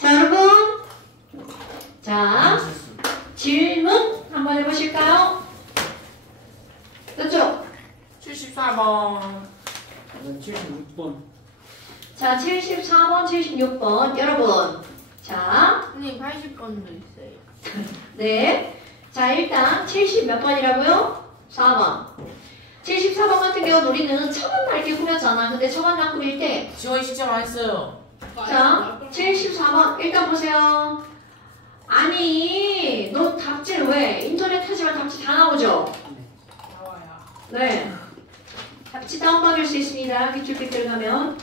자, 여러분. 자, 질문 한번 해보실까요? 그렇죠? 74번. 76번. 자, 74번, 76번. 여러분. 자, 선생님 80번도 있어요. 네. 자, 일단 70 몇 번이라고요? 4번. 74번 같은 경우는 우리는 처만 날개 꾸몄잖아. 근데 처만 날 꾸밀 때. 지원이 진짜 많았어요. 자, 74번. 일단 보세요. 아니, 너 답지를 왜? 인터넷 하지만 답지 다 나오죠? 나와요. 네. 답지 다운받을 수 있습니다. 기출픽 들어가면.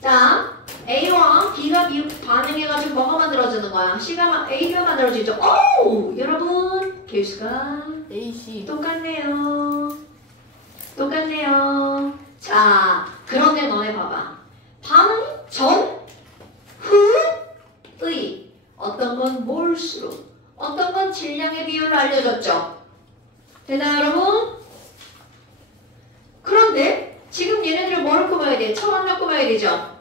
자, A와 B가 반응해가지고 뭐가 만들어지는 거야? C가 A가 만들어지죠. 오! 여러분, 개수가 AC. 똑같네요. 똑같네요. 자, 그런데 너네 봐봐. 반응 전, 후의 어떤 건 몰수로, 어떤 건 질량의 비율로 알려줬죠. 되나요, 여러분? 그런데 지금 얘네들을 뭐를 꾸며야 돼? 처방락 꾸며야 되죠.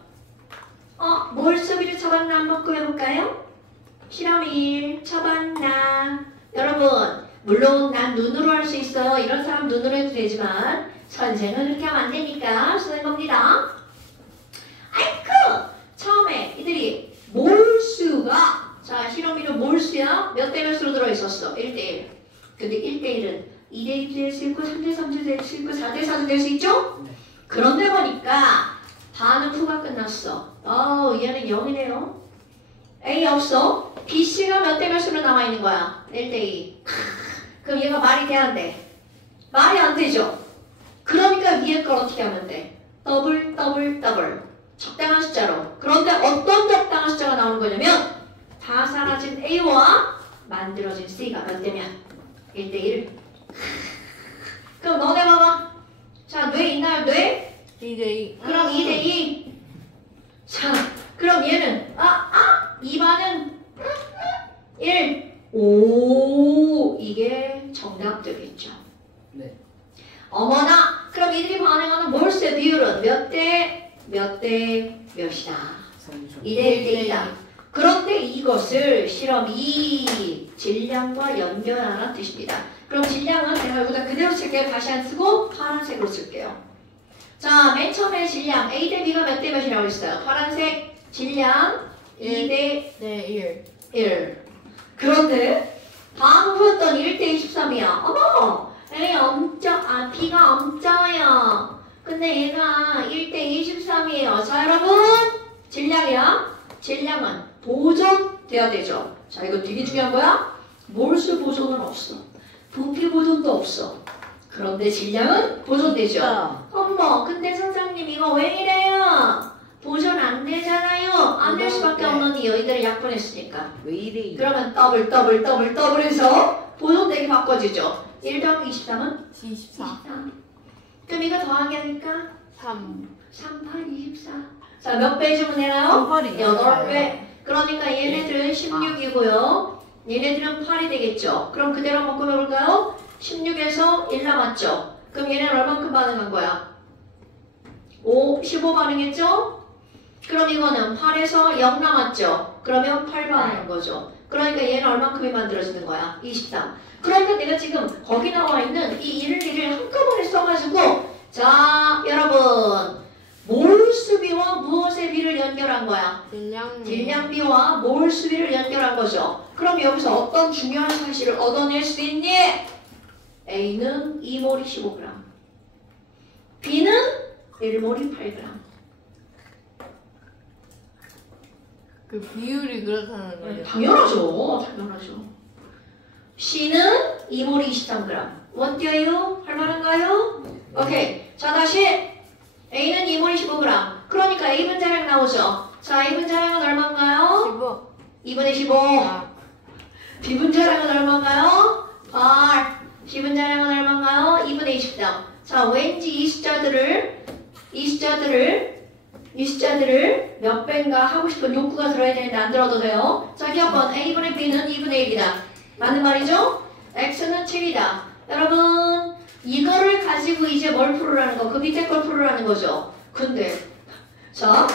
몰수비를 처방락 한번 꾸며볼까요? 실험 1, 처방락. 여러분, 물론 난 눈으로 할 수 있어. 이런 사람 눈으로 해도 되지만 선생은 그렇게 하면 안 되니까 쓰는 겁니다. 아이쿠! 처음에 이들이 몰수가 자, 실험 1은 몰수야. 몇 대 몇으로 들어있었어? 1대1. 근데 1대1은 2대2도 될 수 있고 3대3도 될 수 있고 4대4도 될 수 있죠? 네. 그런데 보니까 반응 후가 끝났어. 얘는 0이네요. A 없어. B, C가 몇 대 몇으로 남아있는 거야? 1대2. 그럼 얘가 말이 돼, 안 돼? 말이 안 되죠? 그러니까 위에 걸 어떻게 하면 돼? 더블. 적당한 숫자로. 그런데 어떤 적당한 숫자가 나오는 거냐면 다 사라진 A와 만들어진 C가 몇 대면? 1대1. 그럼 너네 봐봐. 자, 뇌 있나요? 뇌? 2대2. 그럼 2대2. 자, 그럼 얘는 2반은 1. 오, 이게 정답 되겠죠. 네. 어머나, 그럼 이들이 반응하는 몰수의 비율은 몇 대 몇이다. 2대 1대2다. 그런데 이것을 실험 2 질량과 연결하는 뜻입니다. 그럼 질량은 제가 여기다 그대로 쓸게요. 다시 안 쓰고 파란색으로 쓸게요. 자, 맨 처음에 질량 A 대 B가 몇 대 몇이라고 했어요? 파란색 질량 2대 1. 그런데 다음 후였더니 1대 23이야. 어머! B가 엄짜요. 근데 얘가 1대 23이에요. 자, 여러분! 질량이야. 질량은 보존돼야 되죠. 자, 이거 되게 중요한 거야. 몰수 보존은 없어. 부피 보존도 없어. 그런데 질량은 보존되죠. 어머, 근데 선생님 이거 왜 이래요? 보존 안 되잖아요. 안 될 수밖에 없는 이유. 이들을 약분했으니까. 왜 이래? 그러면 더블 해서 보존되게 바꿔지죠. 1 더하기 23은? 24. 그럼 이거 더하기 하니까? 3. 3, 8, 24. 자, 몇 배 주면 되나요? 8배. 그러니까 얘네들은 16이고요. 얘네들은 8이 되겠죠. 그럼 그대로 한번 꾸며볼까요? 16에서 1 남았죠. 그럼 얘는 얼만큼 반응한 거야? 15 반응했죠? 그럼 이거는 8에서 0 남았죠. 그러면 8 반응한 거죠. 그러니까 얘는 얼만큼이 만들어지는 거야? 23. 그러니까 내가 지금 거기 나와 있는 이 1을 한꺼번에 써가지고 자, 여러분 몰수비와 무엇의 비를 연결한 거야? 질량비와 몰수비를 연결한 거죠. 그럼 여기서 어떤 중요한 사실을 얻어낼 수 있니? A는 2몰이 15g, B는 1몰이 8g. 그 비율이 그렇다는 거예요. 당연하죠. C는 2몰이 23g. 원띄어요? 할 만한가요? 오케이. 자, 다시 A는 2몰이 15g. 그러니까 A분자량 나오죠. 자, A분자량은 얼마인가요? 15. 2분의 15. B분자량은 얼마인가요? 8. C분자량은 얼마인가요? 2분의 23. 자, 왠지 이 숫자들을 몇 배인가 하고 싶은 욕구가 들어야 되는데 안 들어도 돼요. 자, 기억번 A분의 B는 2분의 1이다. 맞는 말이죠? X는 7이다. 여러분, 이거를 가지고 이제 뭘 풀으라는 거, 그 밑에 걸 풀으라는 거죠. 근데 자,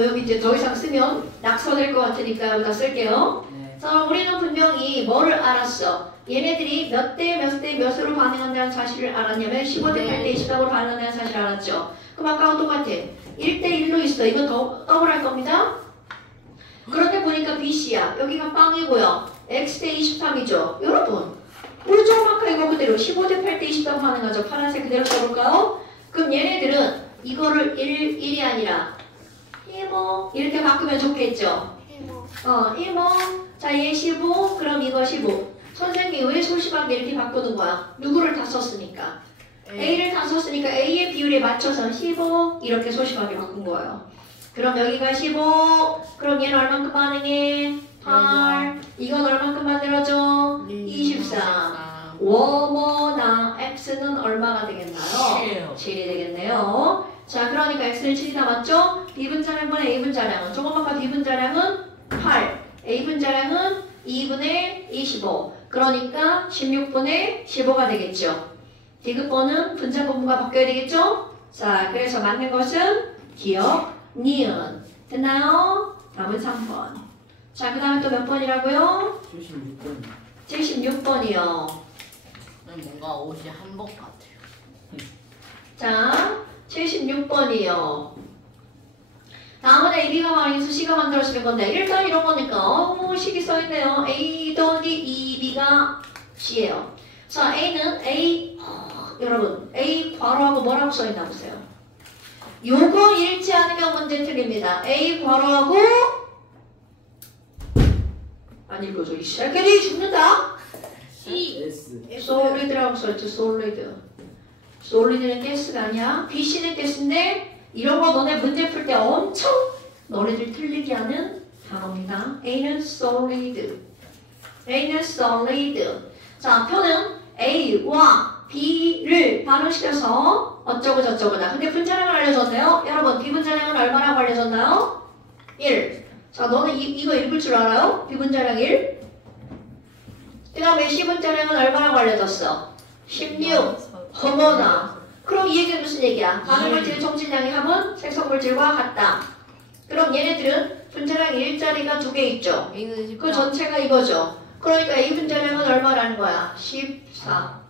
여기 이제 더 이상 쓰면 낙서될 것 같으니까 여기다 쓸게요. 네. 자, 우리는 분명히 뭐를 알았어? 얘네들이 몇 대 몇으로 반응한다는 사실을 알았냐면 15대 8대 24으로 반응한다는 사실을 알았죠. 그럼 아까와 똑같아. 1대 1로 있어. 이건 더블할 겁니다. 그런데 보니까 BC야. 여기가 빵이고요. X대 23이죠. 여러분, 우리 조금 아까 이거 그대로 15대 8대 24 반응하죠. 파란색 그대로 써볼까요? 그럼 얘네들은 이거를 1이 아니라 1모 이렇게 바꾸면 좋겠죠. 1모. 자, 얘 15. 그럼 이거 15. 선생님이 왜 소심하게 이렇게 바꾸는 거야? 누구를 다 썼으니까. A를 다 썼으니까 A의 비율에 맞춰서 15 이렇게 소심하게 바꾼 거예요. 그럼 여기가 15. 그럼 얘는 얼만큼 반응해? 8. 이건 얼만큼 만들어줘? 24. 워머나 X는 얼마가 되겠나요? 7이 되겠네요. 자, 그러니까 X는 7이 다 맞죠? B분자량분 A분자량은 조금 아까 B분자량은 8. A분자량은 2분의 25. 그러니까 16분의 15가 되겠죠. 디귿번은 분자 부분과 바뀌어야 되겠죠? 자, 그래서 맞는 것은 기억, 니은. 됐나요? 다음은 3번. 자, 그 다음에 또 몇 번이라고요? 76번. 76번이요. 뭔가 옷이 한복 같아요. 자, 76번이요. 다음은 AB가 말해서 C가 만들어지는 건데 일단 이런 거니까 식이 써있네요. A 더하기 2B가 C예요. 자, A는 여러분 A 괄호하고 뭐라고 써있나 보세요. 요거 읽지 않으면 문제 틀립니다. A 괄호하고 안 읽어줘. 이 새끼들이 죽는다. C. S. 솔리드라고 써있죠. 솔리드. 솔리드는 가스가 아니야. BC는 가스인데 이런 거 너네 문제 풀 때 엄청 너네들 틀리게 하는 단어입니다. A는 solid. A는 solid. 자, 표는 A와 B를 반응시켜서 어쩌고 저쩌고다. 근데 분자량을 알려줬네요. 여러분, B분자량은 얼마라고 알려줬나요? 1. 자, 너는 이거 읽을 줄 알아요? B분자량 1. 그 다음에 C분자량은 얼마라고 알려줬어? 16. 어머나. 그럼 이 얘기는 무슨 얘기야? 반응물질의 총질량의 합은 생성물질과 같다. 그럼 얘네들은 분자량 1자리가 2개 있죠? A는 14. 그 전체가 이거죠. 그러니까 A 분자량은 얼마라는 거야? 14.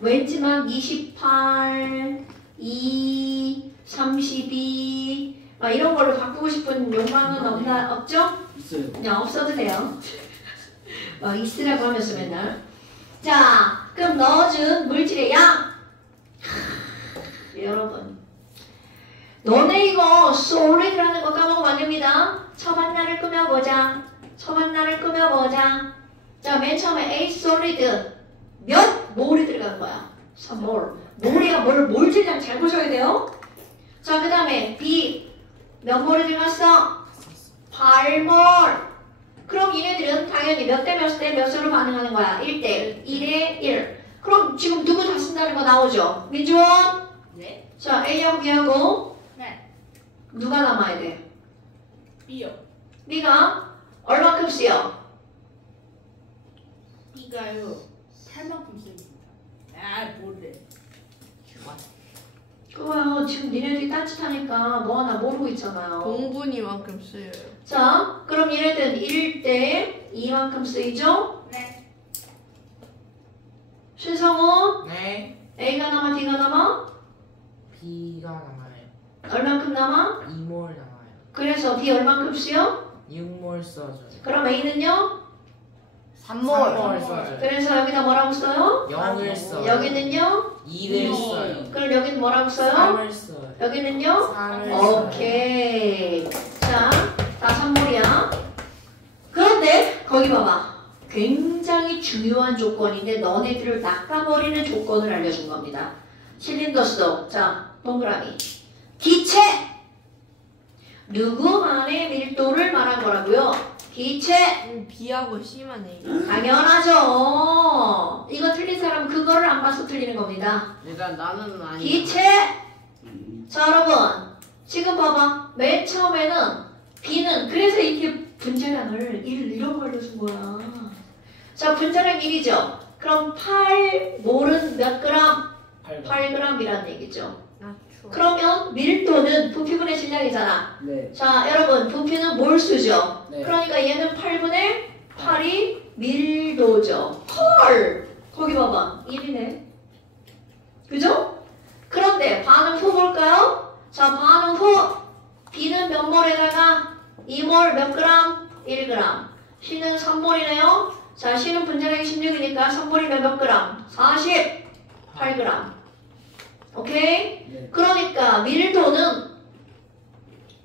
왠지 막 28, 2, 32 막 이런 걸로 바꾸고 싶은 욕망은 없죠? 있어요. 그냥 없어도 돼요. 막 있으라고 하면서 맨날. 자, 그럼 넣어준 물질의 양. 여러분, 너네 이거 solid라는 거 까먹으면 안 됩니다. 첫 하나를 꾸며보자. 첫 하나를 꾸며보자. 자, 맨 처음에 A solid 몇 몰이 들어간 거야? 3몰. 몰이가 뭘 질량 잘 보셔야 돼요. 자, 그 다음에 B 몇 몰이 들어갔어? 8몰. 그럼 얘네들은 당연히 몇 대 몇으로 반응하는 거야? 1대 1에 1. 그럼 지금 누구 다 쓴다는 거 나오죠? 민주원? 네. 자, A하고 B하고 네. 누가 남아야 돼? B요. B가 얼마큼 쓰여? B가요. 8만큼 씁니다. 아, 뭐래. 그거요. 지금 니네들이 딴짓하니까 뭐 하나 모르고 있잖아요. 공분이만큼 쓰여요. 자, 그럼 얘네들은 1대 2만큼 쓰이죠? 네. 신성훈? 네. A가 남아, B가 남아? B가 남아요. 얼만큼 남아? 2몰 남아요. 그래서 B 얼만큼 쓰여? 6몰 써줘요. 그럼 A는요? 3몰 써줘요. 그래서 여기다 뭐라고 써요? 0을 써요. 여기는요? 2를 써요. 그럼 여기는 뭐라고 써요? 3을 써요. 여기는요? 3을 써요. 오케이. 자, 다 선물이야. 그런데 거기 봐봐. 굉장히 중요한 조건인데 너네들을 낚아버리는 조건을 알려준 겁니다. 실린더스도. 자, 동그라미. 기체. 누구만의 밀도를 말한 거라고요? 기체. B하고 C만 얘기. 당연하죠. 이거 틀린 사람은 그거를 안 봐서 틀리는 겁니다. 일단 나는 아니야. 기체. 자, 여러분. 지금 봐봐. 맨 처음에는 B는 그래서 이렇게 분자량을 1이라고 알려준 거야. 자, 분자량 1이죠. 그럼 8몰은 몇 그램? 8g이라는 얘기죠. 낮추. 그러면 밀도는 부피분의 질량이잖아. 네. 자, 여러분 부피는 몰수죠. 네. 그러니까 얘는 8분의 8이 밀도죠. 헐! 거기 봐봐. 1이네. 그죠? 그런데 반응 후 볼까요? 자, 반응 후 B는 몇 몰에다가 2몰 몇 그램? 1g. C는 3몰이네요. 자, C는 분자량이 16이니까 3몰이면 몇 그램? 48g. 오케이? 네. 그러니까 밀도는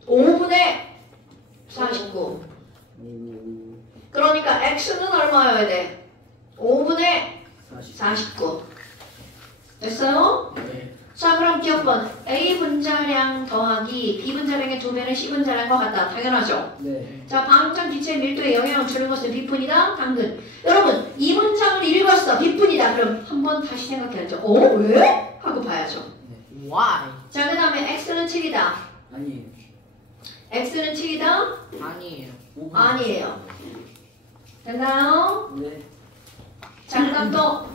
5분의 49. 오. 그러니까 X는 얼마여야 돼? 5분의 40. 49. 됐어요? 네. 자, 그럼 기억번 A 분자량 더하기 B 분자량의 2배는 C 분자량과 같다. 당연하죠? 네. 자, 방장 기체의 밀도에 영향을 주는 것은 B분이다. 당근. 여러분, 이 문장을 읽었어. B분이다. 그럼 한번 다시 생각해야죠. 왜? 하고 봐야죠. Why? 자, 그 다음에 X는 7이다. 아니에요. X는 7이다. 아니에요. 5분. 아니에요. 됐나요? 네. 자, 그 다음 또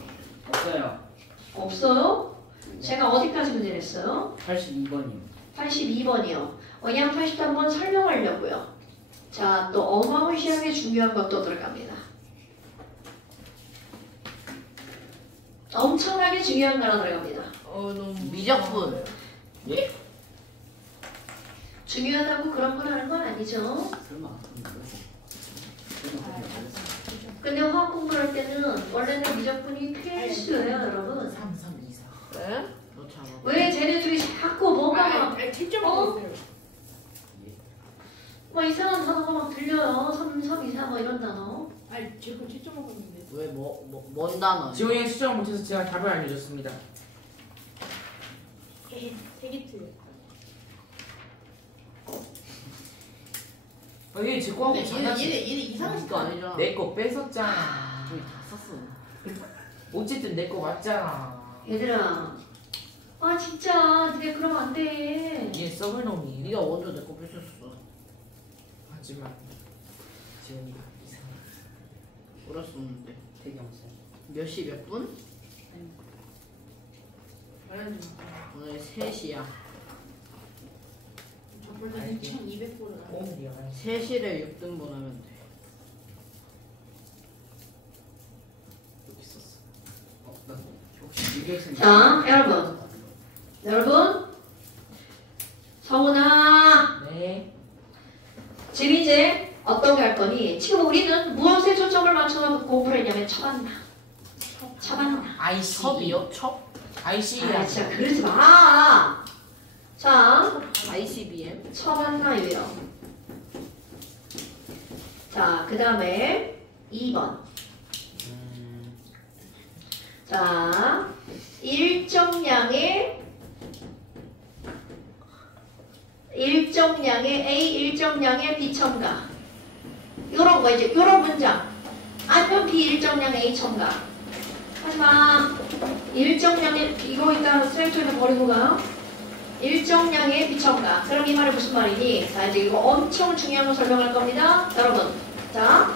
없어요. 없어요? 제가 어디까지 문제 냈어요? 82번이요. 82번이요. 왜냐면 83번 설명하려고요. 자, 또 어마무시하게 중요한 것도 들어갑니다. 엄청나게 중요한 거 하나 들어갑니다. 너무 미적분. 예? 중요하다고 그런 걸 하는 건 아니죠. 설마. 근데 화학 공부할 때는 원래는 미적분이 필수예요, 여러분. 3, 3, 2, 4. 네? 너 잘. 왜 쟤네들이 자꾸 뭐가 막, 어? 막 이상한 단어가 막 들려요. 3, 3, 2, 4 뭐 이런 단어. 아니 제가 7점 먹었는데. 왜, 뭔 단어? 지용이가 수정을 못해서 제가 답을 알려줬습니다. 세개 틀려. 얘 제 거하고 장난치. 얘네 이상한 거 아니잖아. 내 거 뺏었잖아. 저기 다 썼어. 어쨌든 내 거 맞잖아. 얘들아, 아 진짜 니네 그러면 안 돼. 얘 썩을 놈이. 네가 먼저 내 거 뺏었어. 하지만 지용이가 이상해. 그랬었는데. 되게 없어요. 몇 시 몇 분? 말하지 마. 오늘 3시야. 저 벌써 2,200보다. 오늘이야. 3시를 6등분 하면 돼. 여기 있었어. 나 혹시 유격생. 자, 여러분, 성훈아, 네. 지금 이제 어떤 게 할 거니? 지금 우리는 무엇에 초점을 맞춰서 공부를 했냐면 처반나. IC. 첩이요? 첩? IC야. 아, 진짜 그러지 마. 자, ICBM? 처반나유요. 자, 그 다음에 2번. 자, 일정량의 A 일정량의 B 첨가. 요런 거 이제 요런 문장. 아니면 B 일정량 A 첨가. 하지마. 일정량의 이거 이따 쓰레기통에 버리고 가. 일정량의 B 첨가. 그럼 이 말이 무슨 말이니? 자, 이제 이거 엄청 중요한 거 설명할 겁니다. 여러분. 자,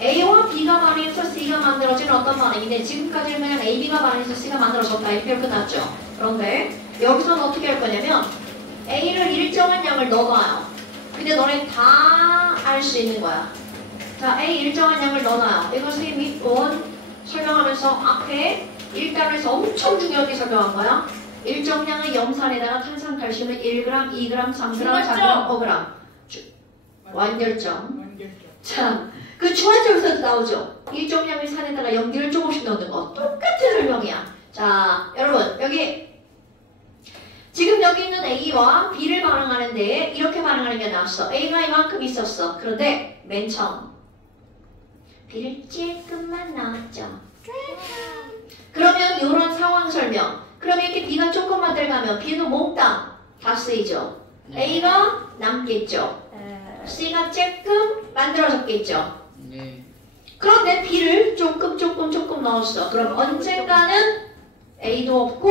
A와 B가 반응해서 C가 만들어진 어떤 반응인데 지금까지는 그냥 A, B가 반응해서 C가 만들어졌다 이렇게 끝났죠. 그런데 여기서는 어떻게 할 거냐면 A를 일정한 양을 넣어놔요. 근데 너네 다 알 수 있는 거야. 자, A 일정한 양을 넣어놔요. 이거 선생님이 설명하면서 앞에 1단에서 엄청 중요하게 설명한 거야. 일정량의 염산에다가 탄산칼슘을 1g, 2g, 3g, 4g, 5g. 완결점. 자, 그 주안점에서도 나오죠. 일정량의 산에다가 연기를 조금씩 넣는 거. 똑같은 설명이야. 자, 여러분 여기 지금 여기 있는 A와 B를 반응하는데 이렇게 반응하는 게 나왔어. A가 이만큼 있었어. 그런데 맨 처음 B를 조금만 넣었죠. 그러면 이런 상황 설명. 그러면 이렇게 B가 조금만 들어가면 B는 몽땅 다 쓰이죠. A가 남겠죠. C가 조금 만들어졌겠죠. 네. 그런데 B를 조금 넣었어. 그럼 언젠가는 A도 없고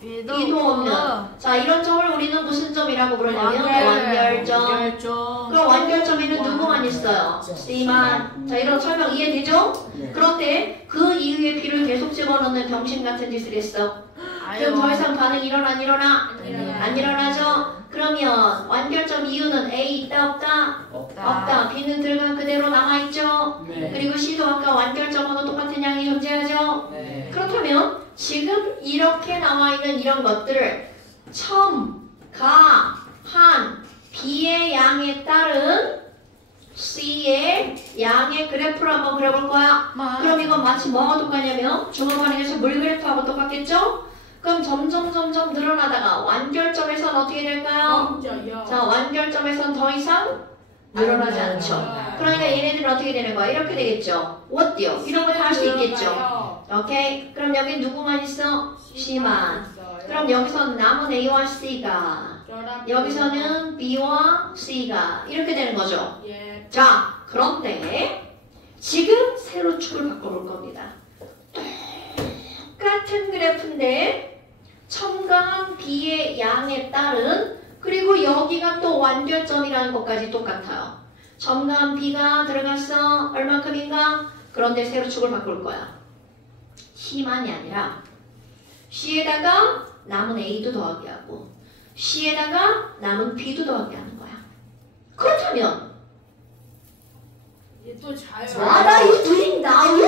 B도 없는. 자, 이런 점을 우리는 무슨 점이라고 부르냐면 완결점. 그럼 완결점에는 누구만 있어요? C만. 자, 이런 설명 이해되죠? 네. 그런데 그 이후에 B를 계속 집어넣는 병신 같은 짓을 했어. 그럼 더 이상 반응 일어나 안 일어나? 일어나요. 안 일어나죠? 그러면 완결점 이유는 A 있다 없다? 없다. B는 들어간 그대로 남아있죠? 네. 그리고 C도 아까 완결점하고 똑같은 양이 존재하죠? 네. 그렇다면 지금 이렇게 나와있는 이런 것들을 첨, 가, 한, B의 양에 따른 C의 양의 그래프를 한번 그려볼 거야. 그럼 이건 마치 뭐하고 똑같냐면 중앙반응에서 물 그래프하고 똑같겠죠? 그럼 점점 늘어나다가 완결점에선 어떻게 될까요? 진짜요. 자, 완결점에선 더 이상 늘어나지 않죠. 그러니까 얘네들은 어떻게 되는 거야? 이렇게 되겠죠. 어때요? 이런 거 다 할 수 있겠죠. 오케이? 그럼 여기 누구만 있어? C만. 그럼 여기서는 남은 A와 C가, 여기서는 B와 C가 이렇게 되는 거죠. 예. 자, 그런데 지금 세로축을 바꿔볼 겁니다. 똑같은 그래프인데 첨가한 B의 양에 따른, 그리고 여기가 또 완결점이라는 것까지 똑같아요. 첨가한 B가 들어갔어. 얼만큼인가? 그런데 세로축을 바꿀 거야. C만이 아니라 C에다가 남은 A도 더하기 하고 C에다가 남은 B도 더하기 하는 거야. 그렇다면 얘또 자요. What are you doing now?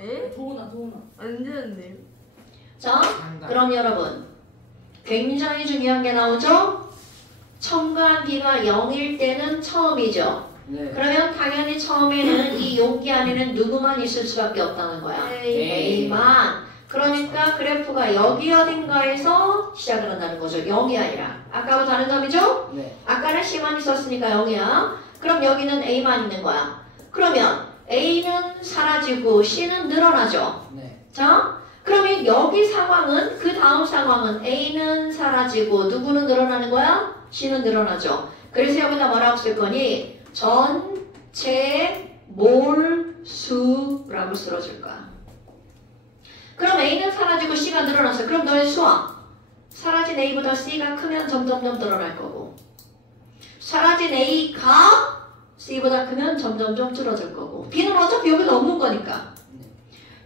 에? 도우나. 안 되는데요. 자, 그럼 여러분 굉장히 중요한 게 나오죠? 첨가한 B가 0일 때는 처음이죠. 네. 그러면 당연히 처음에는 이 용기 안에는 누구만 있을 수밖에 없다는 거야. A만. 그러니까 그래프가 여기 어딘가에서 시작을 한다는 거죠. 0이 아니라. 아까하고 다른 점이죠? 네. 아까는 C만 있었으니까 0이야. 그럼 여기는 A만 있는 거야. 그러면 A는 사라지고 C는 늘어나죠. 네. 자, 그러면 여기 상황은, 그 다음 상황은 A는 사라지고 누구는 늘어나는 거야? C는 늘어나죠. 그래서 여기다 뭐라고 쓸 거니? 전체 몰수라고 쓸어줄 거야. 그럼 A는 사라지고 C가 늘어났어. 그럼 너의 수학. 사라진 A보다 C가 크면 점점점 늘어날 거고, 사라진 A가 C보다 크면 점점점 줄어들 거고, B는 어차피 여기도 없는 거니까.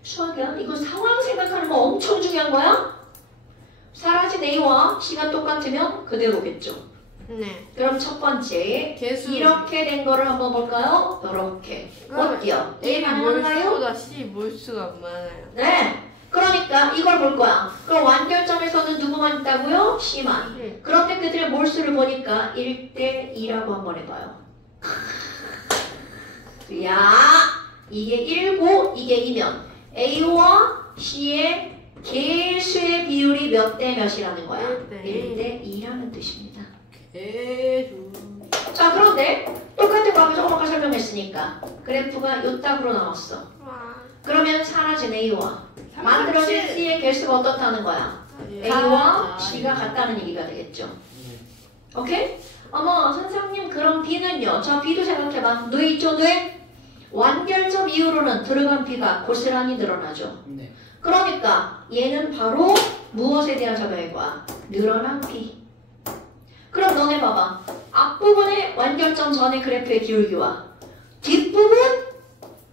수학이야? 이거 상황 생각하는 거 엄청 중요한 거야? 사라진 A와 C가 똑같으면 그대로겠죠. 네. 그럼 첫 번째 개수. 이렇게 된 거를 한번 볼까요? 이렇게. 어때요? A 이해가 가능한가요? 몰수보다 C 몰수가 많아요. 네. 그러니까 이걸 볼 거야. 그럼 완결점에서는 누구만 있다고요? C만. 네. 그런데 그들의 몰수를 보니까 1대 2라고 한번 해봐요. 야, 이게 1고 이게 2면 A와 C의 개수의 비율이 몇 대 몇이라는 거야? 1대 2라는 뜻입니다. 개수. 자, 그런데 똑같은 거 아까 조금 아까 설명했으니까 그래프가 요 딱으로 나왔어. 그러면 사라진 A와 만들어진 C의 개수가 어떻다는 거야? A와 C가 같다는 얘기가 되겠죠. 오케이? 어머, 선생님 그럼 B는요? 저 B도 생각해봐. 뇌 있죠, 뇌? 완결점 이후로는 들어간 B가 고스란히 늘어나죠. 네. 그러니까 얘는 바로 무엇에 대한 설명일 거야? 늘어난 B. 그럼 너네 봐봐. 앞부분의 완결점 전의 그래프의 기울기와 뒷부분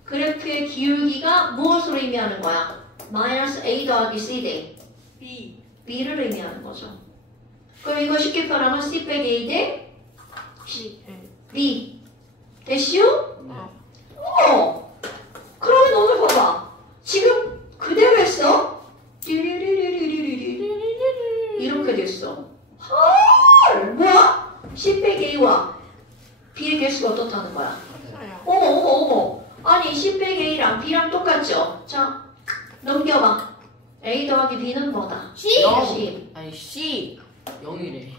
그래프의 기울기가 무엇으로 의미하는 거야? 마이너스 A 더하기 C 대 B. B를 의미하는 거죠. 그럼 이거 쉽게 표현하면 C 빼기 A 대 B. 됐슈? 네. 그러면 너네 봐봐. 지금 그대로 했어. 이렇게 됐어. 헐! 뭐야? C 빼기 A와 B의 개수가 어떻다는 거야? 어머. 아니 C 빼기 A랑 B랑 똑같죠? 자, 넘겨봐. A 더하기 B는 뭐다? C. C. 아니 C 0이래.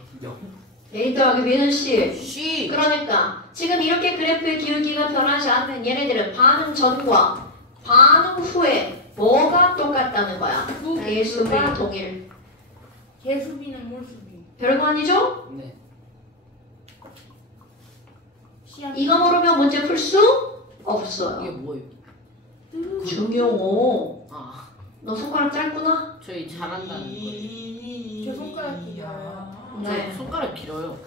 A 더하기 B는 C. C. 그러니까 지금 이렇게 그래프의 기울기가 변하지 않는 얘네들은 반응 전과 반응 후에 뭐가 똑같다는 거야? 개수가 동일. 개수비는 몰수비. 별거 아니죠? 네. 이거 모르면 문제 풀 수 이게 없어요. 뭐예요? 중요. 아, 너 손가락 짧구나? 저희 잘한다는 거예요. 저 손가락 길어요. 네. 저 손가락 길어요.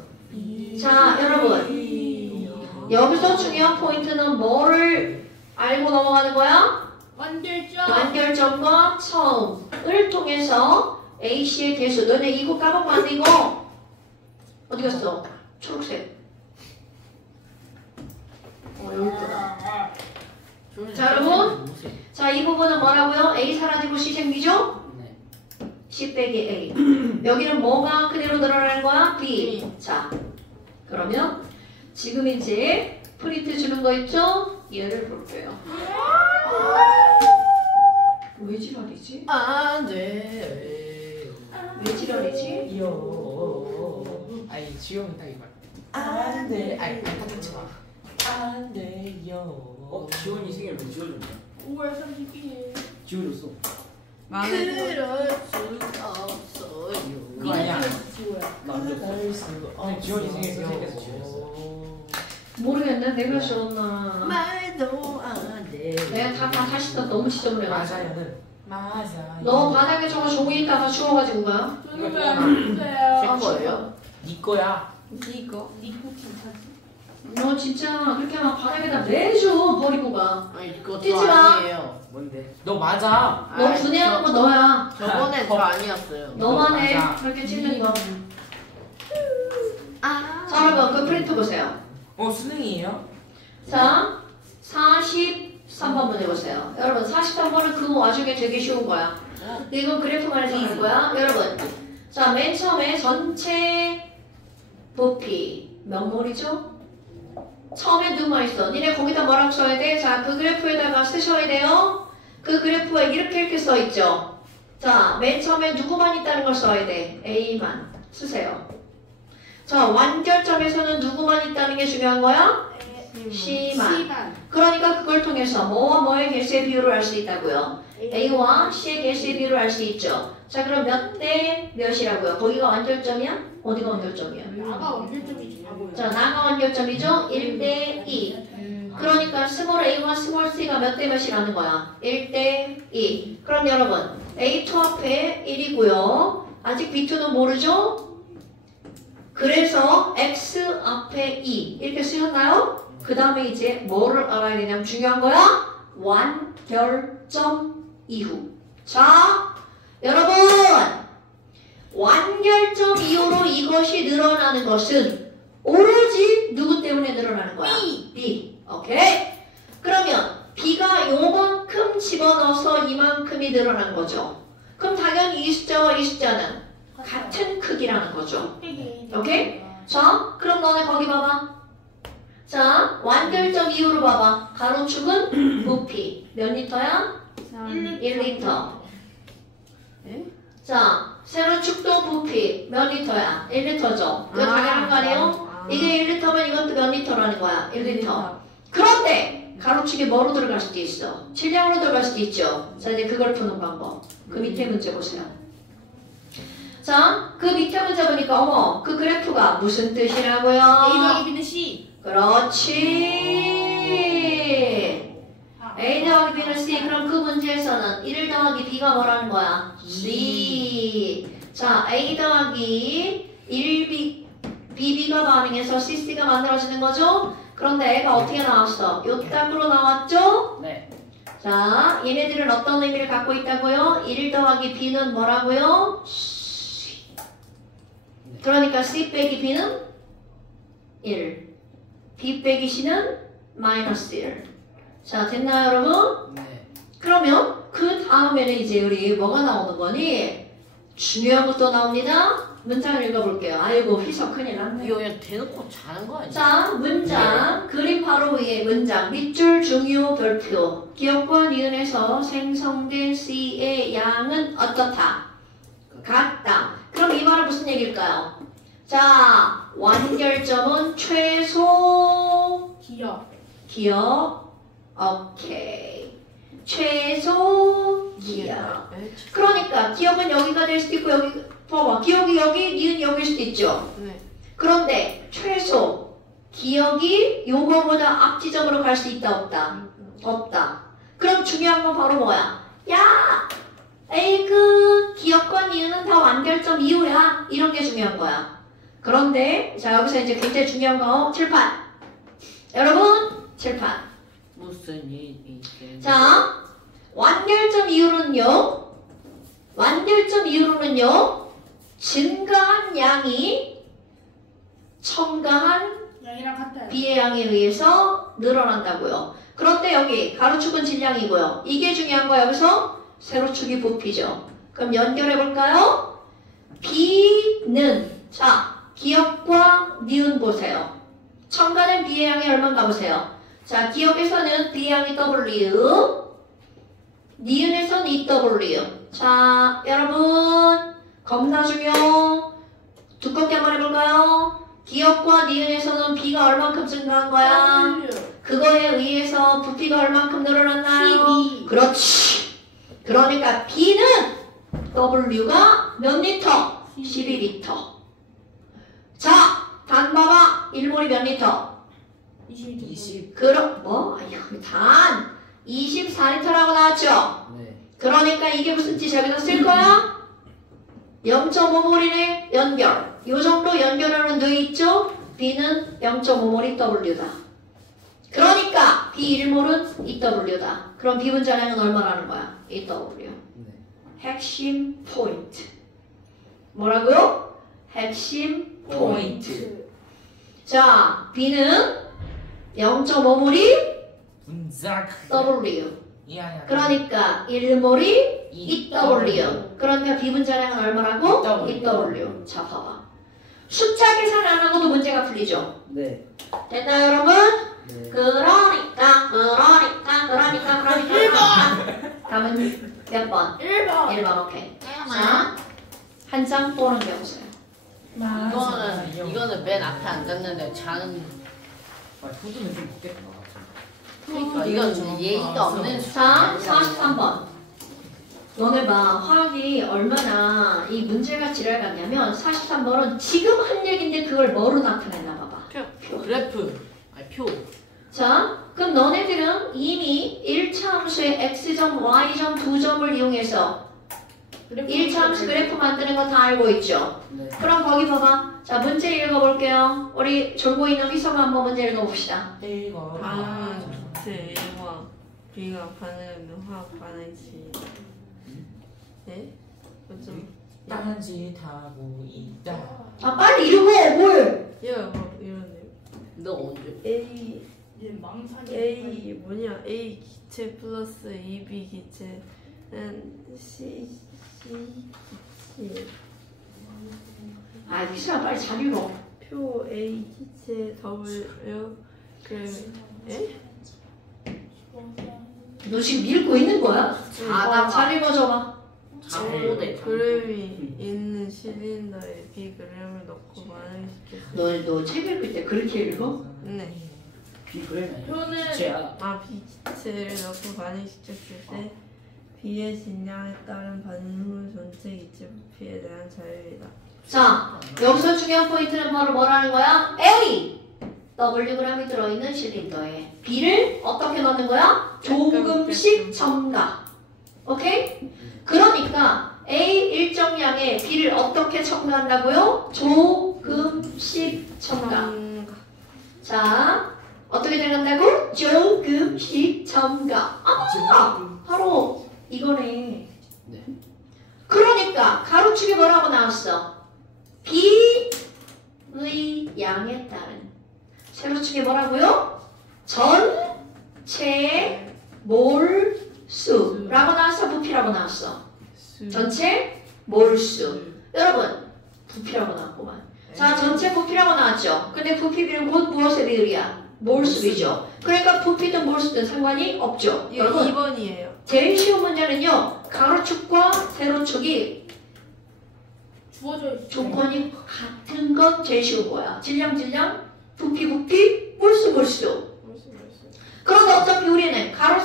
자, 여러분. 여기서 중요한 포인트는 뭐를 알고 넘어가는 거야? 완결점. 완결점과 처음을 통해서 A씨의 개수. 너네 이거 까먹으면 안 돼, 이거. 어디 갔어? 초록색. 여기 있구나. 자, 여러분. 자, 이 부분은 뭐라고요? A 사라지고 C 생기죠? 네. C 빼기 A. 여기는 뭐가 그대로 늘어나는 거야? B. 자, 그러면 지금 이제 프린트 주는 거 있죠? 얘를 볼게요. 왜 지랄이지? 안돼. 왜 지랄이지? 요. 아니 지용이 딱 이말. 안돼. 아니 하지 마. 안돼요. 지원이 생일 왜 지워줬냐? 5월 31일. 지워줬어. 그럴 수 없어요. 그거 아니야. 지호야. 나안 줬어. 아니 지원이 생일 선생님께서 지웠어. 모르겠네. 내가 줬나. 말도 안 돼. 내가 다시 또 너무 지저분해가지고. 맞아요는 맞아요. 너 바닥에 저거 종이 있다가 주워가지고 가. 저는 왜안 주세요? 제 거예요? 네 거야. 이거? 니코 괜찮지? 너 진짜 그렇게 하면 바닥에다 매주 버리고 가. 아니 그거 뛰지 저 마. 아니에요. 뭔데? 너 맞아. 너 분해하는 거 너야. 저번에 저 아니었어요. 너만 해. 맞아. 그렇게 찢는 거. 아. 자, 여러분 그 프린트 보세요. 수능이에요? 자, 43번 문 해보세요. 여러분 43번은 그 와중에 되게 쉬운 거야. 이건 그래프만 해서 이긴 거야. 여러분, 자, 맨 처음에 전체 부피 몇 몰이죠? 처음에 누구만 있어? 니네 거기다 뭐라고 써야 돼? 자, 그 그래프에다가 쓰셔야 돼요. 그 그래프에 이렇게 써있죠? 자, 맨 처음에 누구만 있다는 걸 써야 돼. A만 쓰세요. 자, 완결점에서는 누구만 있다는 게 중요한 거야? C만. 시간. 그러니까 그걸 통해서 뭐와 뭐의 개수의 비율을 알 수 있다고요. A와 C의 개수의 비율을 알 수 있죠. 자, 그럼 몇 대 몇이라고요? 거기가 완결점이야? 어디가 완결점이야? 나가 완전점이 지나고요. 자, 나가 완결점이죠? 1대 2. 그러니까 스몰 A와 스몰 C가 몇 대 몇이라는 거야? 1대 2. 그럼 여러분, A2 앞에 1이고요. 아직 B2는 모르죠? 그래서 X 앞에 2 이렇게 쓰였나요? 그 다음에 이제 뭐를 알아야 되냐면 중요한 거야? 완결점 이후. 자, 여러분! 완결점 이후로 이것이 늘어나는 것은 오로지 누구 때문에 늘어나는 거야? B. 오케이? 그러면 B가 요만큼 집어넣어서 이만큼이 늘어난 거죠. 그럼 당연히 이 숫자와 이 숫자는 같은 크기라는 거죠. 오케이? 자, 그럼 너네 거기 봐봐. 자, 완결점 이후로 봐봐. 가로축은 부피. 몇 리터야? 1리터. 자, 세로축도 부피. 몇 리터야? 1리터죠. 이거 당연한 거 아니에요? 이게 1리터면 이것도 몇 리터라는 거야? 1리터. 그런데 가로축이 뭐로 들어갈 수도 있어? 질량으로 들어갈 수도 있죠. 자, 이제 그걸 푸는 방법. 그 밑에 문제 보세요. 자, 그 밑에 문제 보니까 어머, 그 그래프가 무슨 뜻이라고요? A 더하기 B는 C. 그렇지. A 더하기 B는 C. 그럼 그 문제에서는 1 더하기 B가 뭐라는 거야? C. 자, A 더하기 1B, BB가 반응해서 CC가 만들어지는 거죠? 그런데 애가 어떻게 나왔어? 요 땅으로 나왔죠? 네. 자, 얘네들은 어떤 의미를 갖고 있다고요? 1 더하기 B는 뭐라고요? C. 그러니까 C 빼기 B는 1. B 빼기 C는 마이너스 1. 자, 됐나요, 여러분? 네. 그러면 그 다음에는 이제 우리 뭐가 나오는 거니? 중요한 것도 나옵니다. 문장을 읽어볼게요. 아이고, 희석 큰일 났네. 이거 그냥 대놓고 자는 거 아니야? 자, 문장. 그림 바로 위에 문장. 밑줄 중요 별표. 기억과 니은에서 생성된 C의 양은 어떻다? 같다. 그럼 이 말은 무슨 얘기일까요? 자, 완결점은 최소 기억. 오케이. 최소 기억. 그러니까 기억은 여기가 될 수도 있고 여기 봐봐. 기억이 여기, 니은 여기일 수도 있죠. 네. 그런데 최소 기억이 요거보다 앞 지점으로 갈 수 있다 없다? 없다. 그럼 중요한 건 바로 뭐야? 야! 에이 그 기억과 니은은 다 완결점 이후야. 이런 게 중요한 거야. 그런데 자 여기서 이제 굉장히 중요한 거 칠판. 여러분 칠판. 무슨 일이 있겠니? 자 완결점 이후는요. 완결점 이후로는요. 증가한 양이 첨가한 양이랑 같아요. B의 양에 의해서 늘어난다고요. 그런데 여기 가로축은 질량이고요. 이게 중요한 거야. 여기서 세로축이 부피죠. 그럼 연결해 볼까요? B는 자 기억과 니은 보세요. 첨가된 B의 양이 얼마인가 보세요. 자 기억에서는 B의 양이 W, 니은에서는 EW. 자 여러분 검사 중요 두껍게 한번 해볼까요? 기억과 니은에서는 B가 얼만큼 증가한 거야? 그거에 의해서 부피가 얼만큼 늘어났나요? 12. 그렇지. 그러니까 B는 W가 몇 리터? 12리터. 자, 단 봐봐. 1몰이 몇 리터? 20. 그럼 뭐? 아유, 단 24리터라고 나왔죠? 네. 그러니까 이게 무슨 뜻이야? 여기서 쓸 거야? 0.5몰이네 연결. 요 정도 연결하는 돼 있죠? B는 0.5몰이 W다. 그러니까 B1몰은 EW다. 그럼 B 분자량은 얼마라는 거야? EW. 네. 핵심 포인트. 뭐라고요? 핵심 포인트. 자, B는 0.5몰이 분작. W. 이하야. 그러니까 1몰이 이 EW. 그러니까 B 분자량은 얼마라고? EW. EW. 자, 봐봐. 숫자 계산 안 하고도 문제가 풀리죠? 네. 됐나요, 여러분? 네. 그러니까. 다음은 몇 번? 1번. 1번, 오케이. 자, 한 장 또는 배우세요. 이거는 맨 앞에 앉았는데 자는. 아, 후드는 좀 먹겠다. 그러니까 이건 좀 예의가 없는. 자, 43번. 너네 봐, 화학이 얼마나 이 문제가 지랄 같냐면 43번은 지금 한 얘기인데 그걸 뭐로 나타냈나 봐봐. 그래프. 아니 표. 자, 그럼 너네들은 이미 1차 함수의 x점, y점 두 점을 이용해서 1차 함수 그래프 만드는 거 다 알고 있죠? 네. 그럼 거기 봐봐. 자, 문제 읽어볼게요. 우리 졸고 있는 희성아 한번 문제 읽어봅시다. 이거. 반응은 기체 A와 B가 반응하는 화학 반응시. 네? 그죠? 딴짓 하고 있다. 아, 빨리 읽어! 뭘! 얘가 뭐 이러네요. 너 언제? A 얘 망상이. A 뭐냐? A 기체 플러스 AB 기체는 C 기체. 아, 희성아 빨리 잘 읽어. 표 A 기체 W 그 에? 너 지금 읽고 있는 거야? 자다가 잘 읽어줘봐. 장고대. 그램이 있는 실린더에 B그램을 넣고 반응시켰어요. 너 책 읽을 때 그렇게 읽어? 네. 비그램이 표는 기체야. 아, B 기체를 넣고 반응시켰을 때 B의 질량에 따른 반응 후 전체 기체 부피에 대한 자율이다. 자, 여기서 중요한 포인트는 바로 뭐라는 거야? A! Wg이 들어있는 실린더에 B를 어떻게 넣는 거야? 조금씩 첨가. 오케이? 그러니까 A 일정량의 B를 어떻게 첨가한다고요? 조금씩 첨가. 자, 어떻게 들어간다고? 조금씩 첨가. 아! 바로 이거네. 네. 그러니까 가로축이 뭐라고 나왔어? B의 양에 따른. 세로축이 뭐라고요? 전체 몰수라고 나왔어? 부피라고 나왔어? 전체 몰수. 여러분, 부피라고 나왔구만. 자, 전체 부피라고 나왔죠? 근데 부피비는 곧 무엇의 비율이야? 몰수비죠. 그러니까 부피든 몰수든 상관이 없죠. 이거 여러분, 2번이에요. 제일 쉬운 문제는요. 가로축과 세로축이 주어져 있어. 조건이 같은 것 제일 쉬운 거야. 질량, 부피, 몰수. 그런데 어차피 우리는 가로,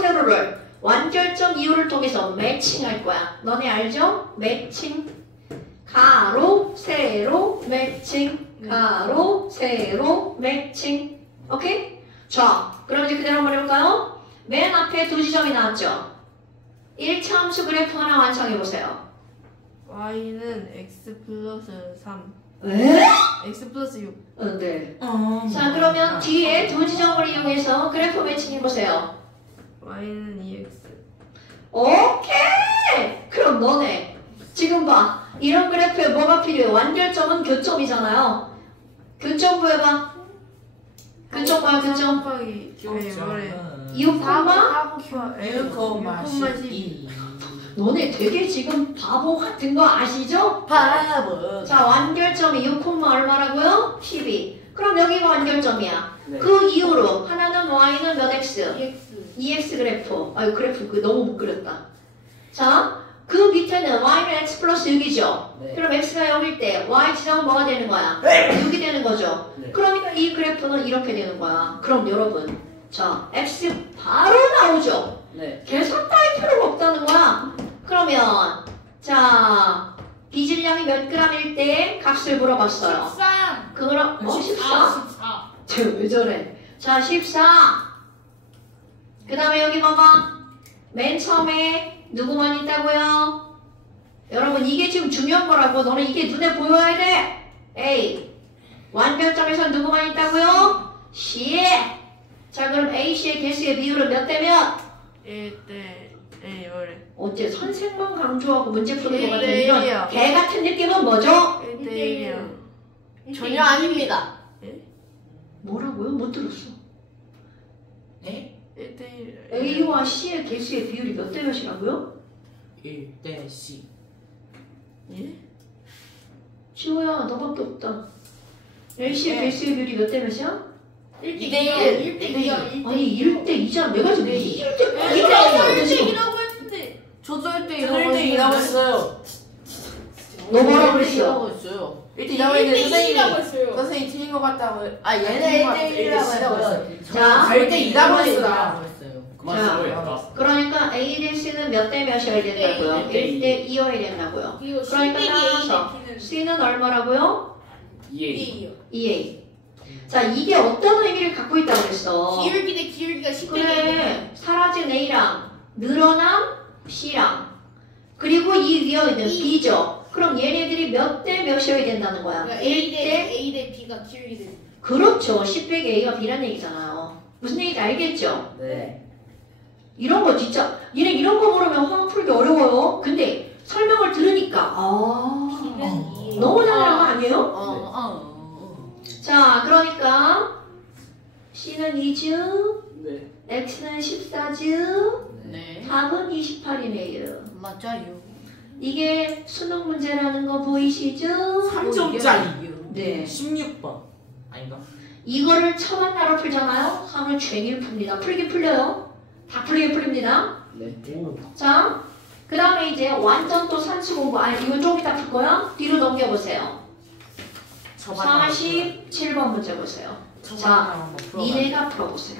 세로를 완결점 이유를 통해서 매칭할 거야. 너네 알죠? 매칭. 가로, 세로, 매칭. 가로, 세로, 매칭. 오케이? 자, 그럼 이제 그대로 한번 해볼까요? 맨 앞에 두 지점이 나왔죠? 1차 함수 그래프 하나 완성해보세요. Y는 X 플러스 3. 에? X 플러스 6. 네. 자, 그러면 뒤에 두 지점을 이용해서 그래프 매칭 해보세요. Y는 EX. 오케이. 그럼 너네 지금 봐. 이런 그래프에 뭐가 필요해? 완결점은 교점이잖아요. 교점 구해봐. 교점 뭐야 교점? 곱하기 뭐래? 6, 1,12. 너네 되게 지금 바보 같은 거 아시죠? 바보. 자, 완결점이 6, 얼마라고요? 12. 그럼 여기가 완결점이야. 네. 그 이후로 하나는 y는 몇 x? EX 2x 그래프. 아유, 그래프 너무 못 그렸다. 자, 그 밑에는 y는 x 플러스 6이죠. 네. 그럼 x가 0일 때 y 지점은 뭐가 되는 거야? 6이 되는 거죠. 네. 그러니까 이 그래프는 이렇게 되는 거야. 그럼 여러분, 자, x 바로 나오죠. 네. 계산 따위 필요가 없다는 거야. 그러면 자, 비질량이 몇 g일 때 값을 물어봤어요. 13 그거랑 14? 14 쟤왜 저래? 자, 14. 그 다음에 여기 봐봐. 맨 처음에 누구만 있다고요? 여러분 이게 지금 중요한 거라고. 너는 이게 눈에 보여야 돼. A. 완결점에서 누구만 있다고요? C. 자, 그럼 A, C의 개수의 비율은 몇 대 몇? 1대 뭐래? 어째 선생만 강조하고 문제 푸는 거 같은 1대1 이요. 이런 개 같은 느낌은 뭐죠? 1대 1이요. 전혀 아닙니다. 뭐라고요? 못 들었어. 네? 1대 1. A와 C의 개수의 비율이 몇 대 몇이라고요? 1대 C. 예? 지호야, 너밖에 없다. A, C의 개수의 비율이 몇 대 몇이야? 1대 2대 2 1대 2야 아니 1대 2잖아. 내가 지금 1대 1대 2라고 했는데 저도 1대 저도 1대 2라고 했어요. 너 뭐라 그랬어? 1대 2라고 했어요. 1대 2라고 했는데 2라고 했어요. 선생님이 틀린 것 같다고. 아 얘는 틀린 것 1대 같아요. 1이라고 1대 했어요. 자, 1대 2라고 했어 나. 라고 했어요. 그만 써요. 그러니까 A 대 C는 몇 대 몇이어야 된다고요? 1대 2여야 된다고요. 그리고 그러니까 10 따라서 A는 C는 얼마라고요? 2A. 2A요 2A. 자, 이게 어떤 의미를 갖고 있다고 그랬어? 기울기 대 기울기가 10 그래, 사라진 A랑 늘어난 C랑 그리고 이 위에 있는 B죠. 그럼 얘네들이 몇 대 몇이어야 된다는 거야? 그러니까 1대 A 대 B가 기울기 대 그렇죠. 10 빼기 A가 B란 얘기잖아요. 무슨 얘기인지 알겠죠? 네. 이런 거 진짜 얘네 이런 거 모르면 화학 풀기 어려워요. 근데 설명을 들으니까 B는 2 너무 잘하는 거 아니에요? 자, 그러니까 C는 2주, 네. X는 14주, 네. 답은 28이네요. 맞아요. 이게 수능 문제라는 거 보이시죠? 3점짜리. 네. 16번. 아닌가? 이거를 처음 하나로 풀잖아요? 하루 종일 풉니다. 풀긴 풀려요. 다 풀리게 풀립니다. 네. 오. 자, 그 다음에 이제 완전 또 산수 공부. 아니, 이거 좀 이따 풀 거야? 뒤로 넘겨보세요. 47번 문제 보세요. 자, 니네가 풀어보세요.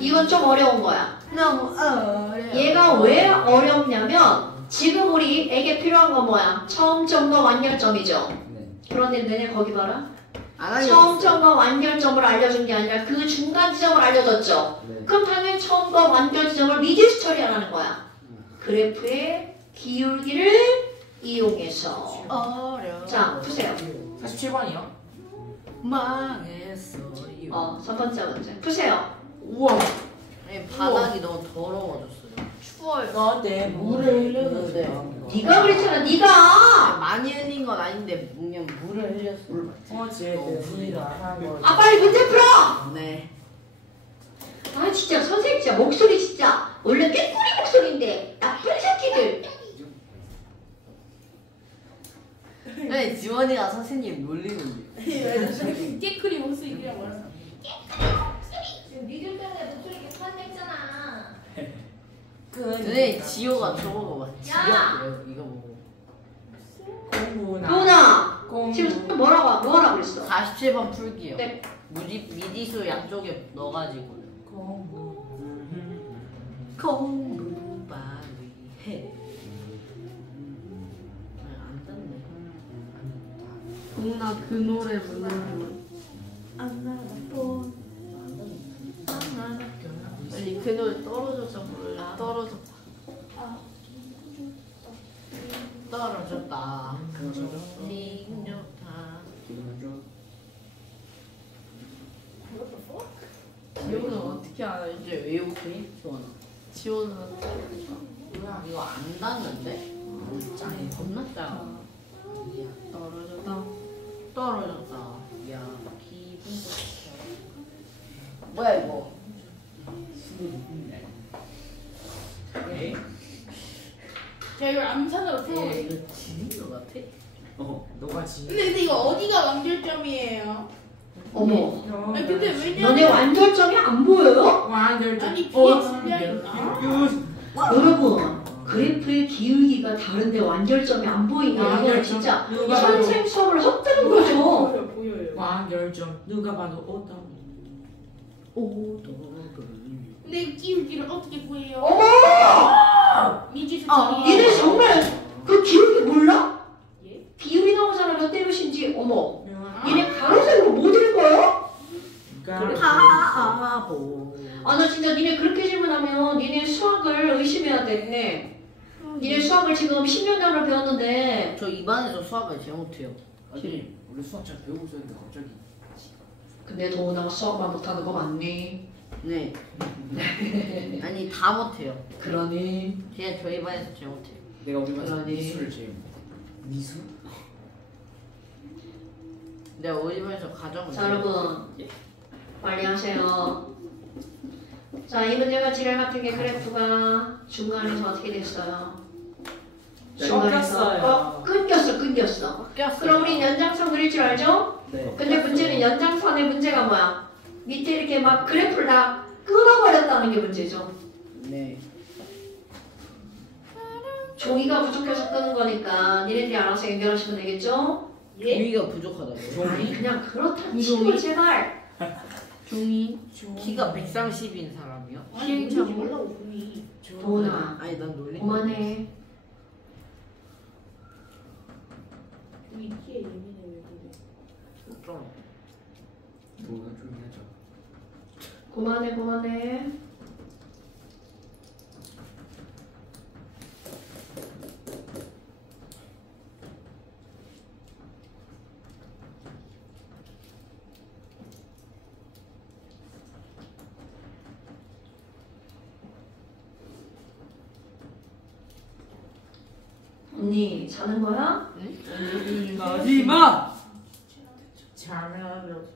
이건 좀 어려운 거야. 너무 어려워. 얘가 왜 어렵냐면 지금 우리에게 필요한 건 뭐야? 처음 점과 완결점이죠. 네. 그런데 너네 거기 봐라. 안 처음 점과 완결점을 알려준 게 아니라 그 중간 지점을 알려줬죠. 네. 그럼 당연히 처음과 완결 지점을 미지수 처리하라는 거야. 그래프의 기울기를 이용해서. 어려워. 자, 푸세요. 47번이요? 망했어요. 첫 번째 문제. 푸세요. 우와. 아니, 바닥이 너무 더러워졌어요. 추워요. 너내 물을 네. 네가 그랬잖아. 네가. 많이 흘린 건 아닌데 그냥 물을 흘렸어요. 아, 빨리 문제 풀어. 네. 아, 진짜 선생님 진짜 목소리 진짜 원래 꾀꼬리 목소리인데 나쁜 새끼들. 네, 지원이가 선생님 놀리는데. 깨크리 목소리라고 말했어. 니들 때문에 목소리 계속 한댔잖아. 네, 지호가 저보고 막 야! 지옥이래요. 이거 보고. 도훈아, 공부. 지금 뭐라고 그랬어? 47번 풀기요. 네. 미지수 양쪽에 넣어가지고요. 공부 빨리 해. 안 떴네. 동나 그 노래 부르는 빨리 그 노래 떨어져서 부르래. 떨어져. 떨어졌다. 기분 좋다. 기억은 어떻게 알아? 이제 외우기 좋아. 지원은 이거 안 닿는데? 짱이 겁나 작아. 떨어져다. 떨어졌다. 야, 기분 좋다. 뭐야 이거? 에? 제가 이걸 암산으로 풀어. 얘 이거 지는 것 같아? 너가 지. 근데 이거 어디가 완결점이에요? 어머. 아니 근데 왜냐면 너네 완결점이 안 보여요? 완결점. 아니 뒤에 질량이 여러분 그래프의 기울기가 다른데 완결점이 안 보이면 이거 완결점. 진짜 누가 봐도 선생 수업을 헛되는 거죠. 보여요. 완결점. 누가 봐도 어떤. 근데 이 기울기를 어떻게 구해요? 어머! 미지수 아, 처리. 니네 정말 그 기울기 몰라? 예? 비율이 나오잖아 몇 대 몇인지. 어머 니네 가로세로 못 읽어요? 바보. 아 나 진짜 니네 그렇게 질문하면 니네 수학을 의심해야 돼. 니네 수학을 지금 10년 단위로 배웠는데 저 입안에서 수학을 제일 못해요. 아니 원래 수학 잘 배우고 있었는데 갑자기 근데 더구나 수학만 못하는 거 맞니? 네. 아니 다 못해요. 그러니 그냥 저희 반에서 제일 못해요. 내가 우리 반에서 그러니. 미술을 제일 미수? 내가 우리 반에서 가정을. 자 여러분 빨리 하세요. 자 이 문제가 지랄 같은 게 그래프가 중간에서 어떻게 됐어요? 꺾였어요. 끊겼어. 꼈어요. 그럼 우리 연장선 그릴 줄 알죠? 네. 근데 문제는 연장선의 문제가 뭐야? 밑에 이렇게 막 그래프를 다 끊어버렸다는 게 문제죠. 네. 종이가 부족해서 끄는 거니까 니네들이 알아서 연결하시면 되겠죠? 예? 종이가 부족하다고요? 아니 그냥 그렇다는 식으로 제발. 종이? 키가 130인 사람이요? 아니 뭔지 몰라고 보니. 도훈아 아니 난 놀래. 그만해. 우리 키에 예민해 왜 그래? 좀. 도가 좀 하죠. 그만해. 언니 자는 거야? 마지막. 자면.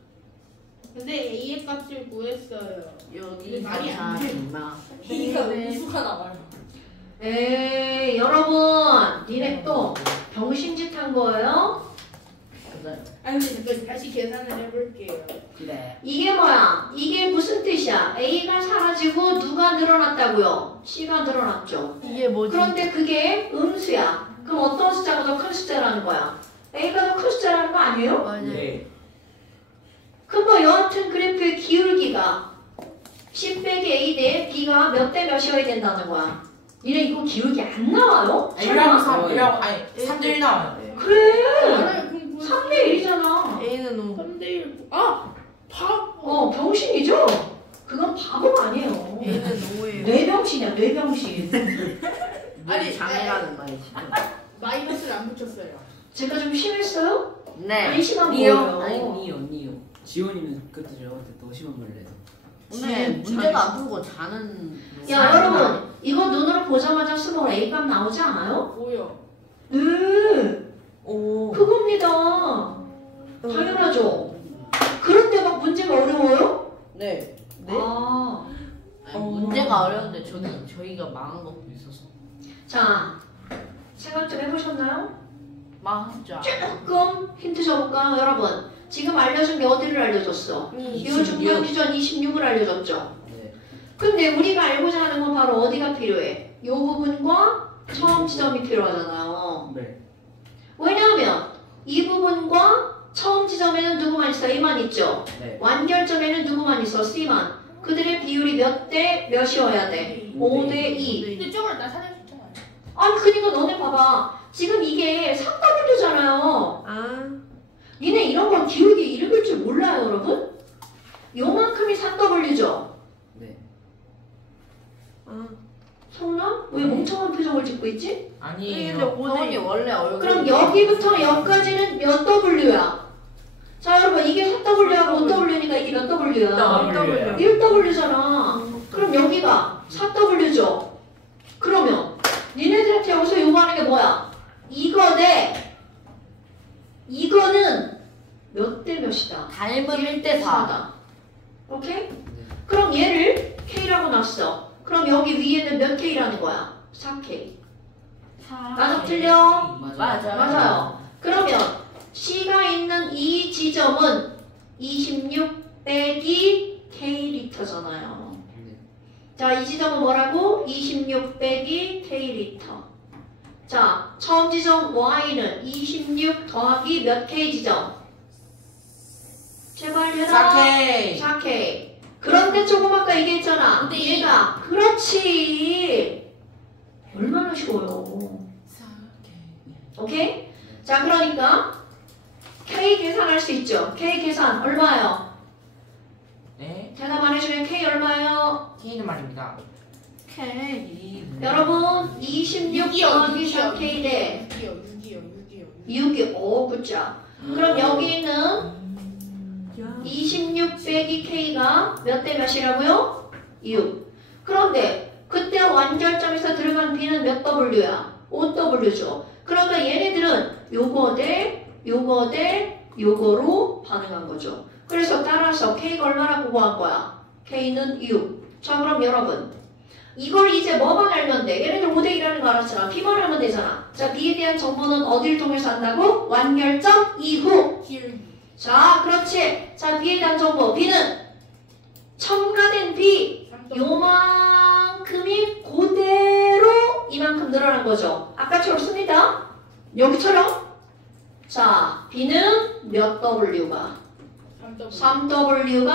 근데 A의 값을 구했어요. 여기 말이 안 돼. 마. A가 우수가 나와요. 에이 여러분 니네 또 병신짓 한 거예요? 그래. 아니 근데 잠깐 다시 계산을 해볼게요. 그래. 이게 뭐야? 이게 무슨 뜻이야? A가 사라지고 누가 늘어났다고요? C가 늘어났죠. 이게 뭐지? 그런데 그게 음수야. 그럼 어떤 숫자가 더 큰 숫자라는 거야? A가 더 큰 숫자라는 거 아니에요? 맞아요. 네. 그럼 뭐 여하튼 그래프의 기울기가 10 빼기 A 대 B가 몇 대 몇이어야 된다는 거야. 니네 이거 기울기 안 나와요? A랑 설마? 3이랑 아니 3대 1 나와요. 그래. 알아요. 그럼 3대 1이잖아. A는 너무 3대 1. 아! 바보. 병신이죠? 그건 바보가 아니에요. A는 너무해요. 뇌병신이야, 뇌병신. 아니, 장애라는 말이지. 마이너스를 안 붙였어요. 제가 좀 심했어요? 네. 아니, 심한 니요? 거예요. 아니 니요. 지원이는 그때 저한테 더 심한 걸 내서 오늘 문제가 안 풀고 자는. 야, 여러분, 이거 눈으로 보자마자 쓰면 A값 나오지 않아요? 뭐요? 네, 오. 그겁니다. 당연하죠. 그런데 막 문제가 어려워요? 네. 아, 아니, 문제가 어려운데 저희가 망한 것도 있어서. 자, 생각 좀 해보셨나요? 망했죠. 조금 힌트 줘볼까요, 여러분? 지금 알려준 게 어디를 알려줬어? 이 중간지점 26을 알려줬죠. 네. 근데 우리가 알고자 하는 건 바로 어디가 필요해? 이 부분과 처음 지점이 필요하잖아요. 네. 왜냐하면 이 부분과 처음 지점에는 누구만 있어? A만 있죠. 네. 완결점에는 누구만 있어? C만. 그들의 비율이 몇 대 몇이어야 돼? 5대 2. 근데 저걸 나 살려줬잖아요. 아니 그니까 너네 봐봐. 지금 이게 3W잖아요. 아, 니네 이런 걸 기울기 읽을 줄 몰라요, 여러분? 요만큼이 3W죠? 네. 아. 성나? 왜 멍청한 표정을 짓고 있지? 아니에요. 근데 형이 5대 원래 얼굴. 그럼 여기부터 여기까지는 몇 W야? 자, 여러분 이게 4W하고 5W니까 이게 몇 W야? W. 1W잖아. 그럼 여기가 4W죠? 몇 대 몇이다? 닮은 1대 4. 4다. 오케이? 그럼 얘를 K라고 놨어. 그럼 여기 위에는 몇 K라는 거야? 4K. 맞아, 틀려? 맞아요. 그러면 C가 있는 이 지점은 26 빼기 K리터잖아요. 자, 이 지점은 뭐라고? 26 빼기 K리터. 자, 처음 지점 Y는 26 더하기 몇 K 지점? 제발 해라. 4K. 4K. 그런데 조금 아까 얘기했잖아. 근데 얘가 그렇지. 얼마나 쉬워요. 4K. 오케이? 자, 그러니까 K 계산할 수 있죠. K 계산 얼마예요? 네. 대답 안 해주면 K 얼마예요? K는 말입니다. K. 여러분 26 더하기 4K 대 6이 5 그죠? 그럼 여기는 26 빼기 K가 몇 대 몇이라고요? 6. 그런데 그때 완결점에서 들어간 B는 몇 W야? 5W죠. 그러니까 얘네들은 요거 대 요거 대 요거로 반응한 거죠. 그래서 따라서 K가 얼마라고 구한 거야? K는 6. 자, 그럼 여러분 이걸 이제 뭐만 알면 돼? 얘네들 5대 1라는 거 알았잖아. B만 알면 되잖아. 자, B에 대한 정보는 어디를 통해서 한다고? 완결점 이후. 자, 그렇지. 자, B에 대한 정보. B는 첨가된 B. 요만큼이 그대로 이만큼 늘어난 거죠. 아까처럼 씁니다. 여기처럼. 자, B는 몇 W가? 3W가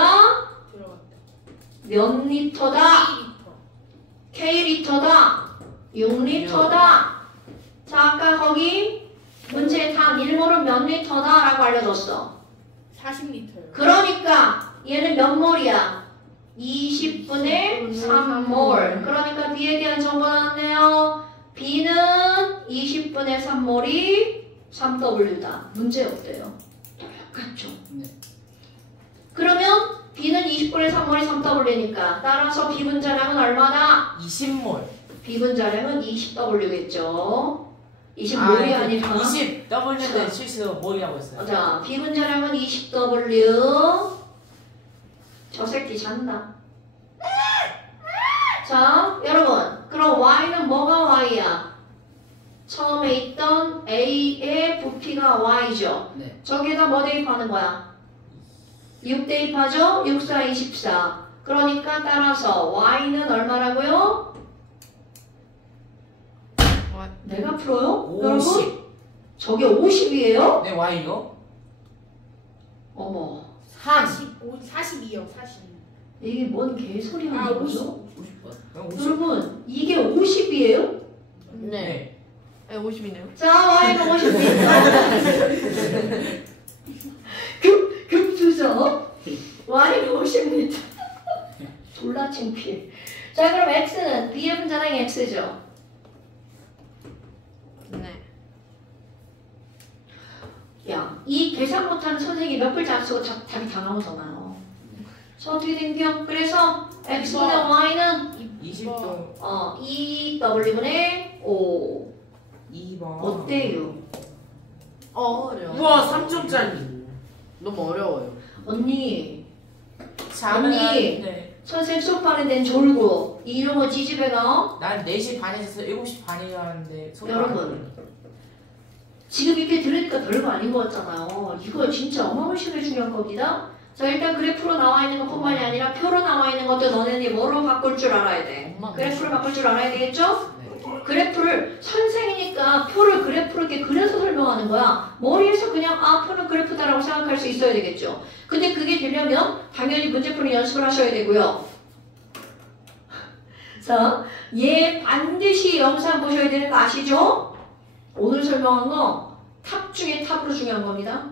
몇 리터다? K리터다. 6리터다. 자, 아까 거기 문제의 당 1몰은 몇 리터다 라고 알려줬어. 40리터요. 그러니까 얘는 몇 몰이야? 20분의 3몰. 그러니까 B에 대한 정보 나왔네요. B는 20분의 3몰이 3W다. 문제 없대요. 똑같죠? 네. 그러면 B는 20분의 3몰이 3W니까 따라서 B분자량은 얼마다? 20몰. B분자량은 20W겠죠. 20몰이 아니라 20 W는 실수 몰이라고 했어요. 자, B분자량은 20W. 저 새끼 잔다. 자, 여러분. 그럼 Y는 뭐가 Y야? 처음에 있던 A의 부피가 Y죠. 네. 저기에다 뭐 대입하는 거야? 6 대입하죠? 6, 4, 24. 그러니까 따라서 Y는 얼마라고요? 내가 풀어요? 50. 여러분? 저게 50이에요? 네, Y요? 어머. 42요. 42. 이게 뭔 개소리 하는 거죠? 50번. 그럼 50. 여러분, 이게 50이에요? 네. 네, 50이네요. 자, Y는 50입니다. 금수저. Y는 50입니다. 졸라 창피해. 자, 그럼 X는 B의 분자량이 X죠. 네. 야, 이 계산 못하는 선생님이 몇 글자 안 쓰고 답이 다 나오잖아요. 자, 어떻게 된겨? 그래서 X분의 Y는 20도 2W분의 5. 2번. 어때요? 어려워. 우와, 3점짜리. 너무 어려워요. 언니, 자면 언니. 네. 선생님 수업하는 데는 졸고 이러고 지집애가 난 4시 반에서 7시 반이라는데 여러분. 지금 이렇게 들으니까 별거 아닌 것 같잖아요. 이거 진짜 어마무시하게 중요한 겁니다. 자, 일단 그래프로 나와 있는 것뿐만이 아니라 표로 나와 있는 것도 너네들이 뭐로 바꿀 줄 알아야 돼. 그래프로 바꿀 줄 알아야 되겠죠? 네. 그래프를 선생이니까 표를 그래프로 이렇게 그려서 설명하는 거야. 머리에서 그냥 표는 그래프다라고 생각할 수 있어야 되겠죠. 근데 그게 되려면 당연히 문제 푸는 연습을 하셔야 되고요. 자, 얘 반드시 영상 보셔야 되는 거 아시죠? 오늘 설명한 거 탑 중에 탑으로 중요한 겁니다.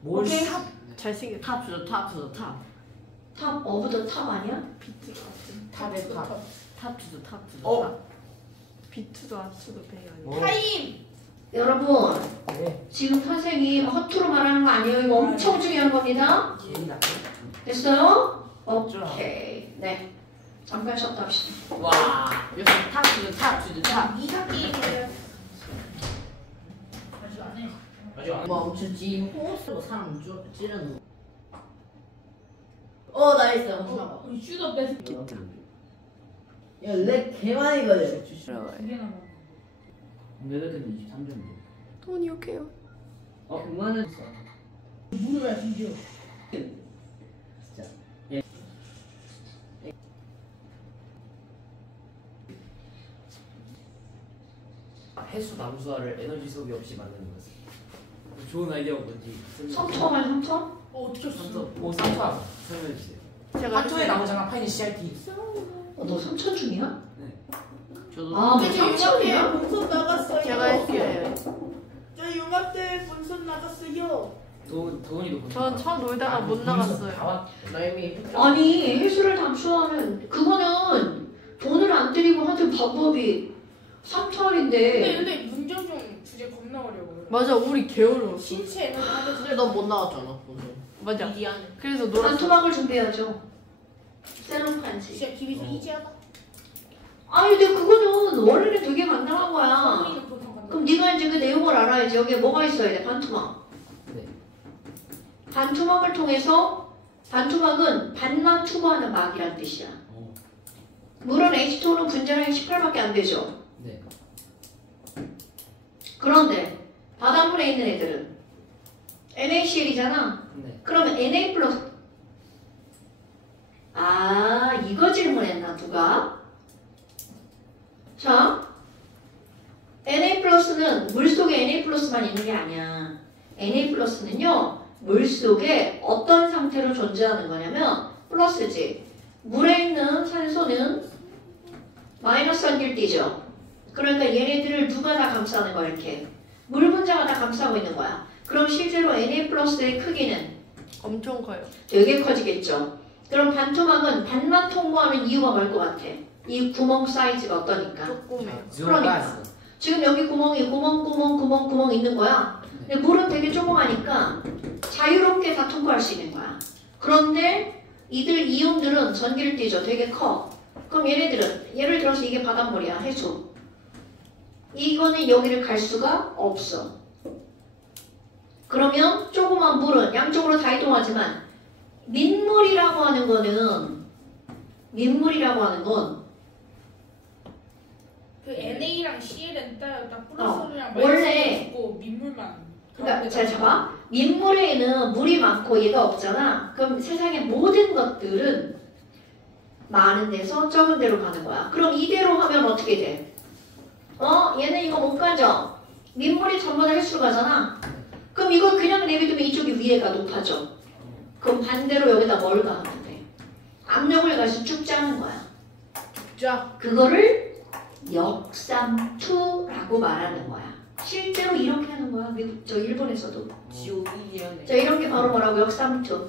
뭘 오케이? 사? 잘생겼. 탑 주죠, 탑 주죠, 탑. 탑 오브 더 탑 아니야? 비트 같은. 탑에 탑. 탑 주죠, 탑 주죠. 어? 비트도 아트도 배가 아니야. 뭐? 타임. 여러분, 네. 지금 선생님 허투루 말하는 거 아니에요. 이거 엄청 중요한 겁니다. 기회다. 됐어요? 오케이. 네. 잠깐 쉬었다 합시다. 와. 여기서 탑 주죠, 탑 주죠, 탑. 이사 게임을 아주 안 해. 아직 안. 뭐 엄청 호스로 사람 찌르는 거. 나이스. 한번 우리 슈더 뺏을 야렉 개많이거든. 두개 남아. 내가 근데 23점인데. 돈이 오케이요. 100만 원 있어. 무릎에 심지어. 진짜. 예. 해수 남수화를 에너지 소비 없이 만드는 것은 좋은 아이디어가 뭔지 3초 말 3초? 어떻게 삼성 오 3초 설명해 주세요. 제가 3초에 나오잖아 파이는 CRT. 너 3천 중이야? 저도 아, 뭐 근데 저 융합대 3천이야? 본선 나갔어요. 제가 할게요. 저 융합대 본선 나갔어요. 도훈이도 전 처음 놀다가 못 나갔어요. 나 이미 아니 해수를 담수하면 그거는 돈을 안 들이고 하는 방법이 3천인데 근데 문정종 주제 겁나 어려워요. 맞아, 우리 개어려웠어. 신체 에너지 하면서 근데 너 못 나왔잖아. 맞아. 이기 안에. 그래서 놀았어. 반토막을 준비해야죠. 셀럽판지. 진짜 기비서 이지하다. 아니 근데 그거는 원래는 되게 간단한 거야. 성민은 보통 간다. 그럼 네가 이제 그 내용을 알아야지. 여기에 뭐가 있어야 돼? 반토막. 네. 반토막을 통해서 반토막은 반만 투과하는 막이란 뜻이야. 물은 H2는 분자량이 18밖에 안 되죠. 네. 그런데 바닷물에 있는 애들은 NaCl이잖아. 네. 그러면 Na 플러스 이거 질문했나 누가? 자, Na 플러스는 물속에 Na 플러스만 있는 게 아니야. Na 플러스는요 물속에 어떤 상태로 존재하는 거냐면 플러스지. 물에 있는 산소는 마이너스 한길띠죠. 그러니까 얘네들을 누가 다 감싸는 거야 이렇게. 물 분자가 다 감싸고 있는 거야. 그럼 실제로 Na 플러스의 크기는 엄청 커요. 되게 커지겠죠. 그럼 반토막은 반만 통과하는 이유가 뭘 것 같아? 이 구멍 사이즈가 어떠니까? 조금해요. 그러니까. 지금 여기 구멍이 구멍 있는 거야. 근데 물은 되게 조그마니까 자유롭게 다 통과할 수 있는 거야. 그런데 이들 이온들은 전기를 띠죠. 되게 커. 그럼 얘네들은 예를 들어서 이게 바닷물이야. 해수. 이거는 여기를 갈 수가 없어. 그러면 조그만 물은 양쪽으로 다 이동하지만 민물이라고 하는 건 그 NA랑 CL은 딱 플러스랑 원래- 있고 민물만. 그러니까 잘 잡아. 민물에는 물이 많고 얘가 없잖아. 그럼 세상의 모든 것들은 많은 데서 적은 데로 가는 거야. 그럼 이대로 하면 어떻게 돼? 얘는 이거 못 가죠? 민물이 전부 다 횟수로 가잖아. 그럼 이걸 그냥 내비두면 이쪽이 위에가 높아져. 그럼 반대로 여기다 뭘 가면 돼? 압력을 가해서 쭉 짜는 거야. 자. 그거를 역삼투라고 말하는 거야. 실제로 이렇게 하는 거야. 일본에서도. 지옥이에요. 자, 이런 게 바로 뭐라고? 역삼투.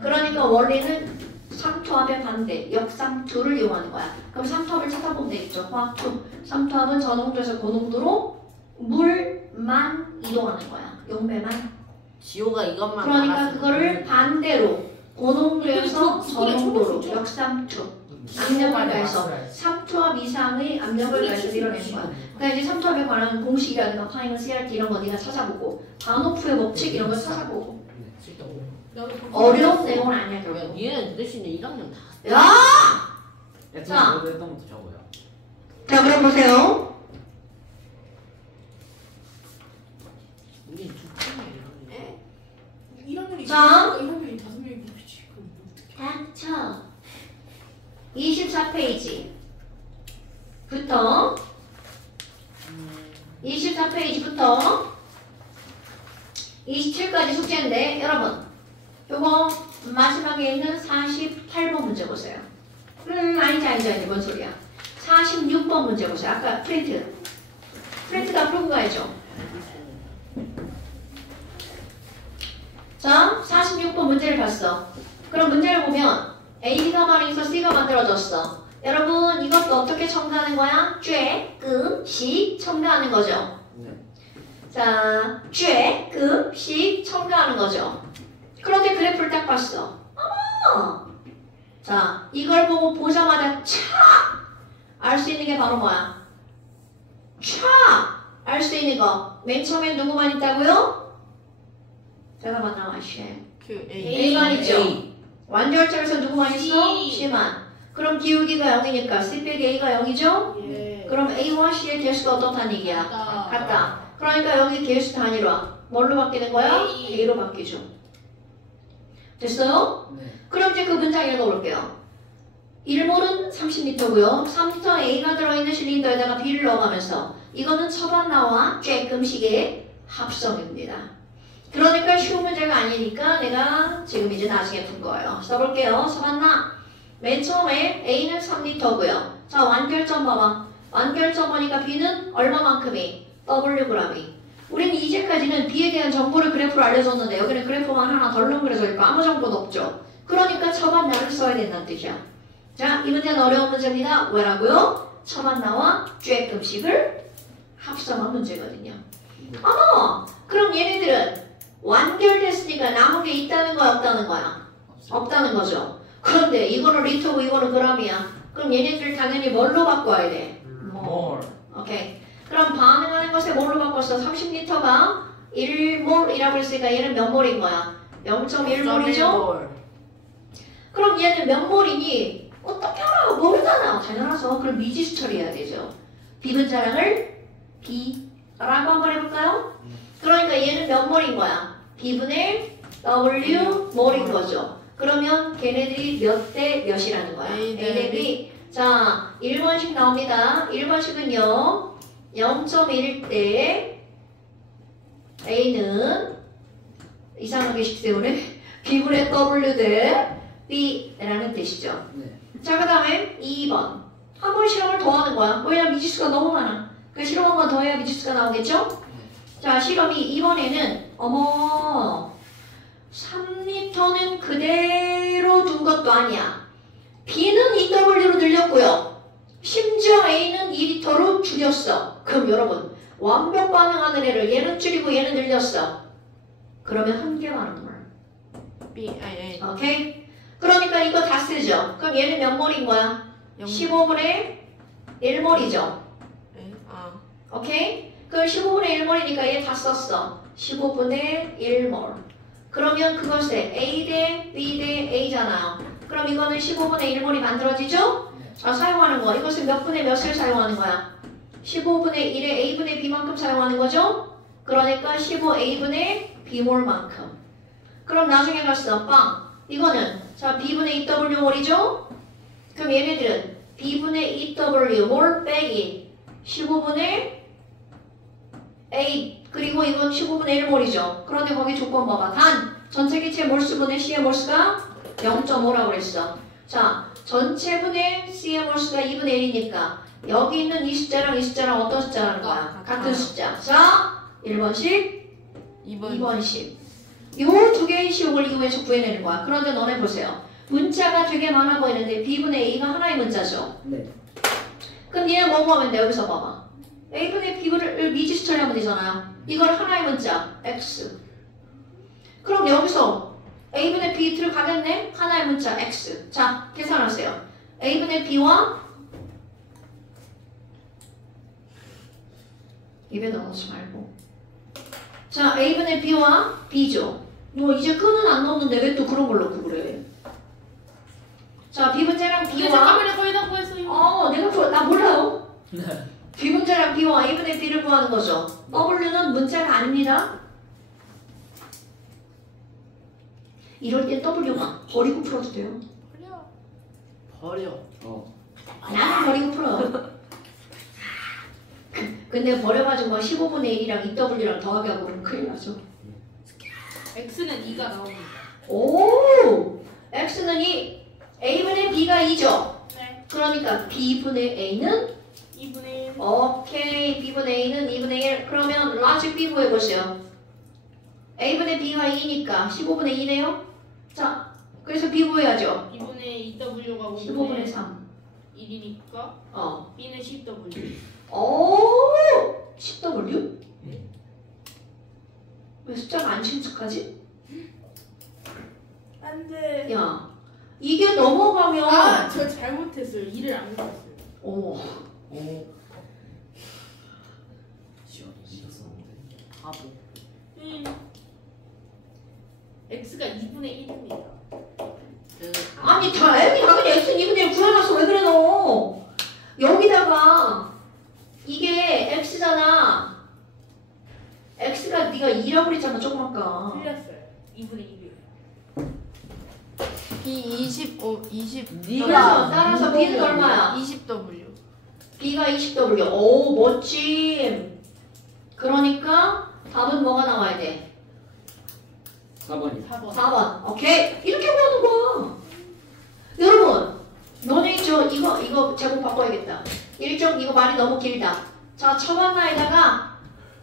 그러니까 원리는 삼투압의 반대, 역삼투를 이용하는 거야. 그럼 삼투압을 찾아보면 되겠죠. 화학투. 삼투압은 저농도에서 고농도로 물만 이동하는 거야. 용매만. 지호가 이것만 그러니까 알았으면 그거를 반대로 고농도에서 그게 저농도로 초록이죠? 역삼투. 압력을 가해서 삼투압 이상의 압력을 가해서 밀어내는 거야. 그러니까 이제 삼투압에 관한 공식이라든가 파이너 CRT 이런 거 네가 찾아보고 바노프의 법칙 이런 거 찾아보고 네. 쓸데없고. 어려운 내용은 아니야 야, 결국. 얘는 대신에 1학년 다. 야! 야, 자. 저는 했던 것도 적어요. 자 그럼 보세요. 우리 두 팀이에요. 1학년이 자. 1학년이 5명이 그렇지. 그럼 어떡해. 닥쳐. 24페이지부터 24페이지부터 27까지 숙제인데 여러분 요거 마지막에 있는 48번 문제 보세요. 아니지 뭔 소리야. 46번 문제 보세요. 아까 프린트 다 풀고 가야죠. 자 46번 문제를 봤어. 그럼 문제를 보면 A가 말해서 C가 만들어졌어. 여러분 이것도 어떻게 첨가하는 거야? 쬐, 금, 식 첨가하는 거죠. 네. 자, 쬐, 금, 식 첨가하는 거죠. 그런데 그래프를 딱 봤어. 자, 이걸 보고 보자마자 촥! 알 수 있는 게 바로 뭐야? 촥! 알 수 있는 거. 맨 처음엔 누구만 있다고요? 잠깐만 나와, 씨. 그 A만 있죠? 완결절에서 누구만 있어? C. C만. 그럼 기울기가 0이니까 C 빼기 A가 0이죠? 예. 그럼 A와 C의 개수가 어떻다는 얘기야? 같다. 같다. 그러니까 여기 개수 단위로 뭘로 바뀌는 거야? A. A로 바뀌죠. 됐어요? 네. 그럼 이제 그 문장 읽어볼게요. 1몰은 30리터고요. 3리터 A가 들어있는 실린더에다가 B를 넣어가면서 이거는 처반나와 쬐끔씩의 합성입니다. 그러니까 쉬운 문제가 아니니까 내가 지금 이제 나중에 푼 거예요. 써볼게요. 처반나. 맨 처음에 A는 3리터고요. 자, 완결점 봐봐. 완결점 보니까 B는 얼마만큼이? Wg이. 우리는 이제까지는 B에 대한 정보를 그래프로 알려줬는데 여기는 그래프만 하나 덜렁 그려져 있고 아무 정보도 없죠. 그러니까 처반나를 써야 된다는 뜻이야. 자, 이 문제는 어려운 문제입니다. 왜라고요? 처반나와 쬐끔씩을 합성한 문제거든요. 그럼 얘네들은 완결됐으니까 남은 게 있다는 거야, 없다는 거야? 없다는 거죠. 그런데 이거는 리터고 이거는 그람이야. 그럼 얘네들 당연히 뭘로 바꿔야 돼? 몰. 오케이. 그럼 반응하는 것에 뭘로 바꿨어? 30리터가 1몰이라고 했으니까 얘는 몇 몰인 거야? 0.1몰이죠? 그럼 얘는 몇 몰이니? 어떻게 알아? 모르잖아. 당연하죠. 그럼 미지수 처리해야 되죠. 비분자량을 B라고 한번 해볼까요? 그러니까 얘는 몇 몰인 거야? B분의 W 몰인 거죠. 그러면 걔네들이 몇 대 몇이라는 거야? A 대 A 대 B. 자, 1번씩 나옵니다. 1번씩은요. 0.1일 때 A는 이상하게 식 때문에 B분의 W 대 B라는 뜻이죠. 네. 자, 그 다음에 2번. 한 번 실험을 더 하는 거야. 왜냐면 미지수가 너무 많아. 그 실험 한 번 더 해야 미지수가 나오겠죠? 자, 실험이 이번에는 어머 3리터는 그대로 둔 것도 아니야. B는 EW로 늘렸고요. 심지어 A는 2리터로 줄였어. 그럼 여러분 완벽 반응하는 애를 얘는 줄이고 얘는 늘렸어. 그러면 한 개 많은 걸. B A 오케이? 그러니까 이거 다 쓰죠. 그럼 얘는 몇 몰인 거야? 15분의 1몰이죠. 오케이? 그럼 15분의 1몰이니까 얘 다 썼어. 15분의 1몰. 그러면 그것에 A 대 B 대 A잖아요. 그럼 이거는 15분의 1몰이 만들어지죠? 자, 사용하는 거. 이것은 몇 분의 몇을 사용하는 거야? 15분의 1에 A분의 B만큼 사용하는 거죠? 그러니까 15A분의 B몰만큼. 그럼 나중에 갔어. 빵. 이거는 자 B분의 2W몰이죠? 그럼 얘네들은 B분의 2W몰 빼기 15분의 A 그리고 이건 15분의 1몰이죠. 그런데 거기 조건 봐봐. 단 전체 기체 몰수분의 C의 몰수가 0.5라고 그랬어. 자 전체분의 C의 몰수가 2분의 1이니까 여기 있는 이 숫자랑 이 숫자랑 어떤 숫자라는 거야? 같은 숫자. 자 1번씩 2번씩 이 두 개의 시험을 이용해서 구해내는 거야. 그런데 너네 보세요. 문자가 되게 많아 보이는데 B분의 A가 하나의 문자죠. 네. 그럼 얘는 뭐 하면 돼? 여기서 봐봐. A분의 B를 미지수 처리하면 되잖아요. 이걸 하나의 문자 X. 그럼 여기서 A분의 B 들어가겠네? 하나의 문자 X. 자, 계산하세요. A분의 B와 입에 넣어서 말고 자, A분의 B와 B죠. 너 이제 끈은 안 넣었는데 왜 또 그런 걸 넣고 그래? 자, B분자랑 이게 B와 잠깐만에 거의 다 구했어요. 나 몰라요. B분자랑 B와 A분의 B를 구하는 거죠. W는 문자가 아닙니다. 이럴 땐 W가 버리고 풀어도 돼요. 버려. 나는 버리고 풀어. 근데 버려가지고 15분의 1이랑 2W랑 더하게 하고 그러면 큰일 나죠. X는 2가 나옵니다. 오! X는 2, A분의 B가 2죠? 네. 그러니까 B분의 A는 2분의 1. 오케이. B분의 A는 2분의 1. 그러면 라지 B 구해보세요. A분의 B가 2니까 15분의 2네요? 자, 그래서 B 구해야죠. 2분의 2W가 15분의 3. 1이니까 B는 10W. 오! 10W? 왜 숫자가 안 친숙하지? 안 돼. 야, 이게 넘어가면 아, 저 잘못했어요. 2를 안 그렸어요. 오. 오. 시원해. 바보. x가 2분의 1입니다. 아니 당연히 x는 2분의 1 구해놨어. 왜 그래 너? 여기다가 이게 x잖아. x가 네가 2라고 그랬잖아 조금 아까. 틀렸어요. 2분의 1이에요. B 20 그래서 따라서 b는 얼마야? 20W. b가 20w. 오 멋짐. 그러니까 답은 뭐가 나와야 돼? 4번이. 4번. 4번. 오케이. 이렇게 구하는 거야. 여러분, 너네 이거 제목 바꿔야겠다. 일정 이거 말이 너무 길다. 자, 처만나에다가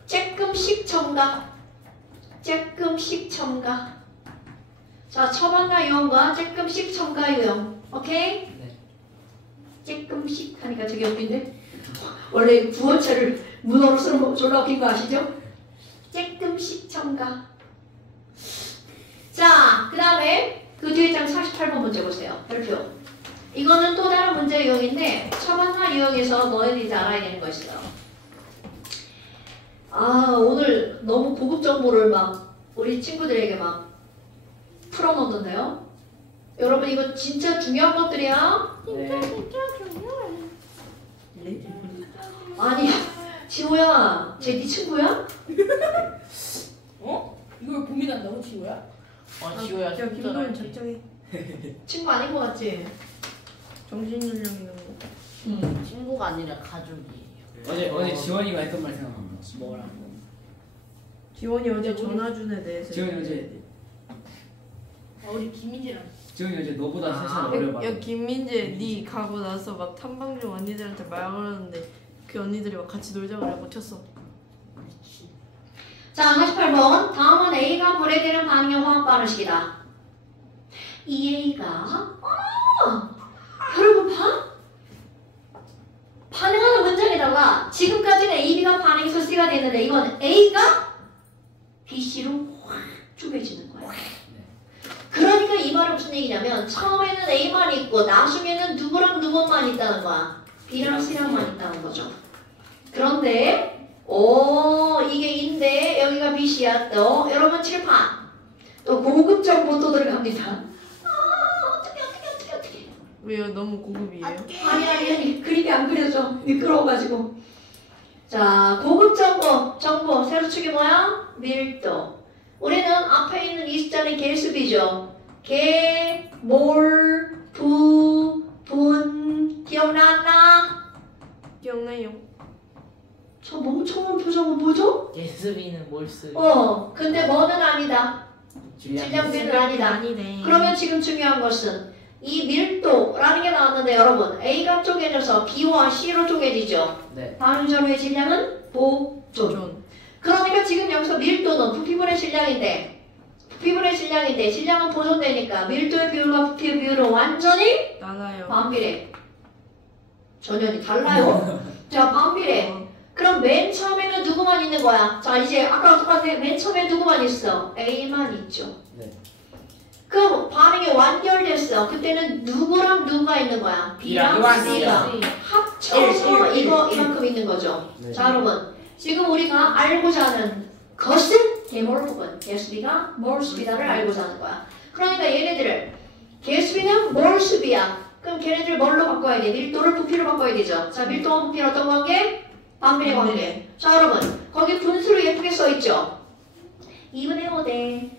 쬐끔씩 첨가. 쬐끔씩 첨가. 자, 처만나 유형과 쬐끔씩 첨가 유형. 오케이? 네. 쬐끔씩 하니까 되게 웃긴데? 원래 구어체를 문어로 쓰는 거 졸라 웃긴 거 아시죠? 쬐끔씩 첨가. 자, 그 다음에 그 뒤에 장 48번 문제 보세요. 별표. 이거는 또 다른 문제 유형인데 처만나 유형에서 너희들이 알아야 되는 거 있어요. 아, 오늘 너무 고급 정보를 막 우리 친구들에게 막 풀어놓는데요. 여러분 이거 진짜 중요한 것들이야. 네. 아니, 지호야, 쟤 네 친구야? 어? 이걸 고민한다고 지호야? 지호야 저 진짜 김도현 적정해. 친구 아닌 것 같지? 정신연령 이런 거. 친구가 아니라 가족이에요. 어제 지원이가 했던 말 생각난다. 뭐라고? 지원이 어제 전화준에 대해서. 지원이 어제 우리 김민지랑. 지원이 어제 너보다 3살 어려봐. 야 김민재 니 가고 나서 막 탐방 중 언니들한테 말 걸었는데 그 언니들이 막 같이 놀자 그래고 쳤어. 자, 48번. 다음은 A가 불에대는 반응의 화학 반응식이다. 이 A가 여러분 반응하는 문장에다가 지금까지는 A, B가 반응해서 C가 됐는데 이건 A가 B, C로 확 쪼개지는 거야. 그러니까 이 말은 무슨 얘기냐면 처음에는 A만 있고 나중에는 누구랑 누구만 있다는 거야. B랑 C랑만 있다는 거죠. 그런데 이게 E인데 여기가 B, C야. 또 여러분 칠판 또 고급 정보 또 들어갑니다. 어떻게 왜요? 너무 고급이에요? 아니 그림이 안 그려져. 미끄러워가지고. 자, 고급 정보 세로 축이 뭐야? 밀도. 우리는 앞에 있는 이 숫자는 개수비죠. 개, 몰, 부, 분. 기억났나? 기억나요? 저 멍청한 표정은 뭐죠? 예술이는 몰수. 근데 뭐는 아니다. 질량비는 아니다. 아니네. 그러면 지금 중요한 것은 이 밀도라는 게 나왔는데 여러분 A가 쪼개져서 B와 C로 쪼개지죠. 네. 반응전후의 질량은 보존. 그러니까 지금 여기서 밀도는 부피분의 질량인데 질량은 보존되니까 밀도의 비율과 부피의 비율은 완전히 나가요. 반비례. 전연이 달라요. 자, 반비례. 그럼 맨 처음에는 누구만 있는 거야? 자, 이제 아까랑 똑같은데 맨 처음에 누구만 있어? A만 있죠. 네. 그럼 반응이 완결됐어. 그때는 누구랑 누가 있는 거야? B랑 C가 합쳐서 이만큼 있는 거죠. 네. 자, 여러분 지금 우리가 알고자 하는 것은 개몰 부분, 개수비가 몰수비다를 알고자 하는 거야. 그러니까 얘네들을 개수비는 몰수비야. 그럼 걔네들 뭘로 바꿔야 돼? 밀도를 부피로 바꿔야 되죠. 자, 밀도와 부피는 어떤 관계? 반비례 관계. 자, 여러분 거기 분수로 예쁘게 써있죠. 2분의 5대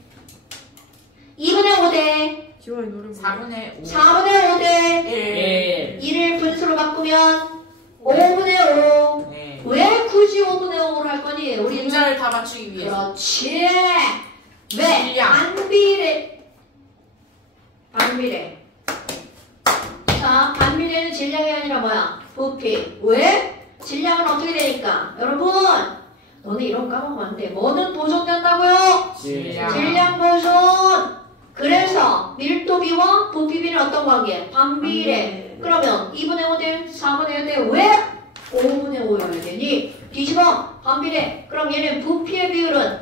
2분의 5대 지원이 노래 부르. 4분의 5. 4분의 5대 1. 1을 분수로 바꾸면 5분의 5. 네. 왜 굳이 5분의 5로 할 거니? 우리는 분자를 다 맞추기 위해서. 그렇지. 왜? 질량. 반비례. 자, 반비례는 질량이 아니라 뭐야? 부피. 왜? 질량은 어떻게 되니까? 여러분, 너네 이런 거 까먹으면 안 돼. 뭐는 보존된다고요? 질량. 질량 보존. 그래서 밀도비와 부피비는 어떤 관계? 반비례. 그러면 2분의 5 대 4분의 5 대 왜? 5분의 5여야 되니? 뒤집어. 반비례. 그럼 얘는 부피의 비율은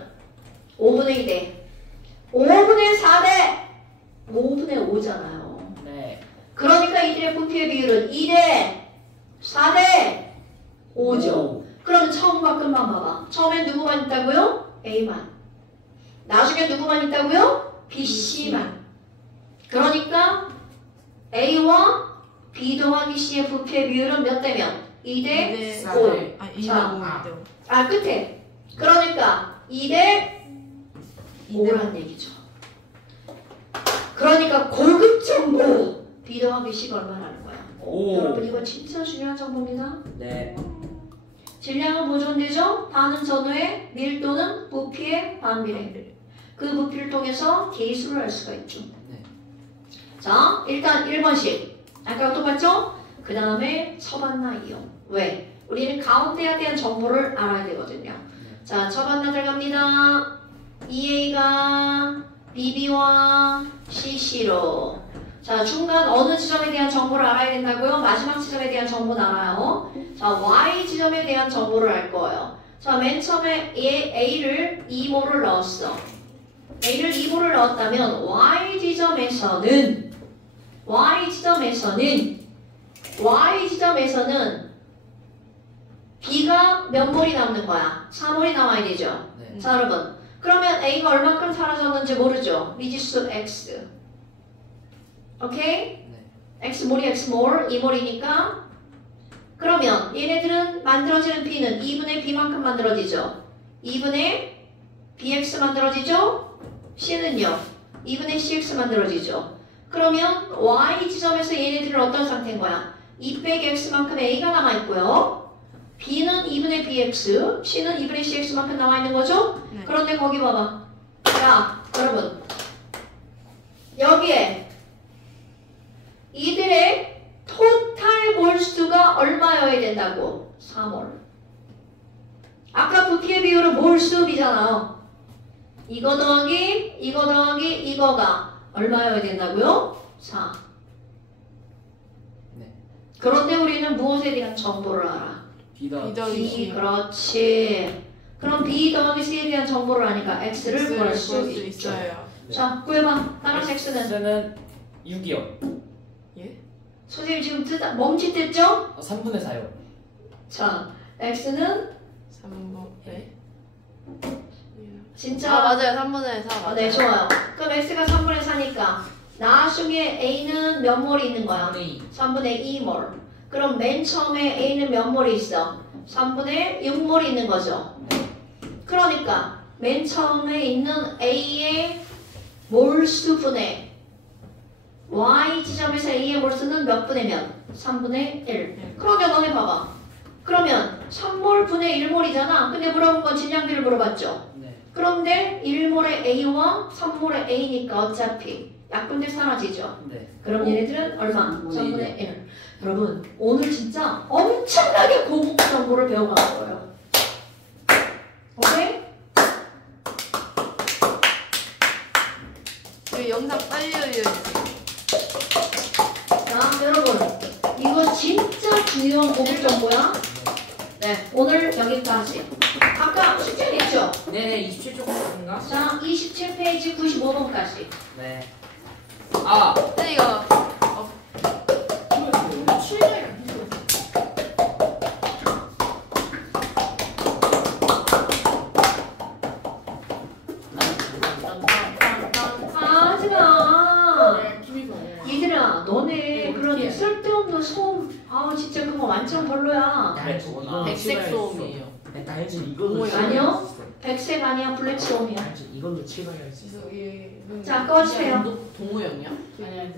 5분의 2 대 5분의 4 대 5분의 5잖아요. 네. 그러니까 이들의 부피의 비율은 2 대 4 대 5죠. 그럼 처음과 끝만 봐봐. 처음엔 누구만 있다고요? A만. 나중에 누구만 있다고요? B, C만. 그러니까 A와 B 더하기 C의 부피의 비율은 몇 대면? 2대 5. 아 2대 자. 5. 아, 끝에. 그러니까 2대 5란 얘기죠. 그러니까 고급 정보. B 더하기 C가 얼마라는 거야? 여러분 이거 진짜 중요한 정보입니다. 네. 질량은 보존되죠? 반응 전후의 밀도는 부피의 반비례. 그 부피를 통해서 계수를 할 수가 있죠. 네. 자, 일단 1번씩. 아까 똑같죠? 그 다음에 처반나 이용. 왜? 우리는 가운데에 대한 정보를 알아야 되거든요. 자, 처반나 들어갑니다. EA가 BB와 CC로. 자, 중간 어느 지점에 대한 정보를 알아야 된다고요? 마지막 지점에 대한 정보는 알아요. 자, Y 지점에 대한 정보를 알 거예요. 자, 맨 처음에 A를 2몰을 넣었어. A를 2몰을 넣었다면 Y 지점에서는 B가 몇 몰이 남는 거야? 4몰이 나와야 되죠. 네. 자, 여러분. 그러면 A가 얼마큼 사라졌는지 모르죠? 미지수 X. 오케이? 네. X몰이 X몰, 2몰이니까. 그러면 얘네들은 만들어지는 B는 2분의 B만큼 만들어지죠. 2분의 BX 만들어지죠. C는요. 2분의 CX 만들어지죠. 그러면 Y 지점에서 얘네들은 어떤 상태인 거야? 2 빼기 X만큼 A가 남아있고요. B는 2분의 BX, C는 2분의 CX만큼 남아있는 거죠? 네. 그런데 거기 봐봐. 자, 여러분. 여기에 이들의 토탈 몰수가 얼마여야 된다고? 4몰. 아까 부피의 비율은 몰수비잖아요. 이거 더하기 이거가 얼마여야 된다고요? 4. 네. 그런데 우리는 무엇에 대한 정보를 알아? B 더하기 더하기 그렇지. 그럼 B 더하기 C에 대한 정보를 아니까 X를 구할 수 있죠. 있어요. 자, 구해봐. 따라서 X는. X는 6이요. 선생님 지금 멈칫했죠? 3분의 4요. 자, X는 3번. 네. 진짜. 아 맞아요. 3분의 4. 네, 좋아요. 그럼 X가 3분의 4니까 나중에 A는 몇 몰이 있는 거야? 3분의 2몰. 그럼 맨 처음에 A는 몇 몰이 있어? 3분의 6몰이 있는 거죠. 그러니까 맨 처음에 있는 A의 몰수분의 Y 지점에서 A의 몰수는 몇 분의 몇? 3분의 1. 그러면 너네 봐봐. 그러면 3몰 분의 1몰이잖아. 근데 물어본 건 질량비를 물어봤죠. 네. 그런데 1몰의 A와 3몰의 A니까 어차피 약분돼 사라지죠. 네. 그럼 얘네들은 얼마? 3분의 3분의 1. 여러분 오늘 진짜 엄청나게 고급 정보를 배워가는 거예요. 오케이? 그 영상 빨리 올려주세요. 자 여러분 이거 진짜 중요한 고급 정보야. 네 오늘 여기까지. 아까 숙제 했죠? 네, 27쪽인가? 자 27페이지 95번까지. 네. 아, 근데 이거 실력이랑 비슷해. 하지마. 네, 김희선. 얘들아 너네 그런 쓸데없는 소음 진짜 그거 완전 별로야. 백색 소음이에요. 나 알지 이걸로 아니요. 백색 아니야 블랙 소음이야. 알지 이걸로 칠거야 있어. 그래서 이게 자 꺼주세요. 동호 형이야? 아니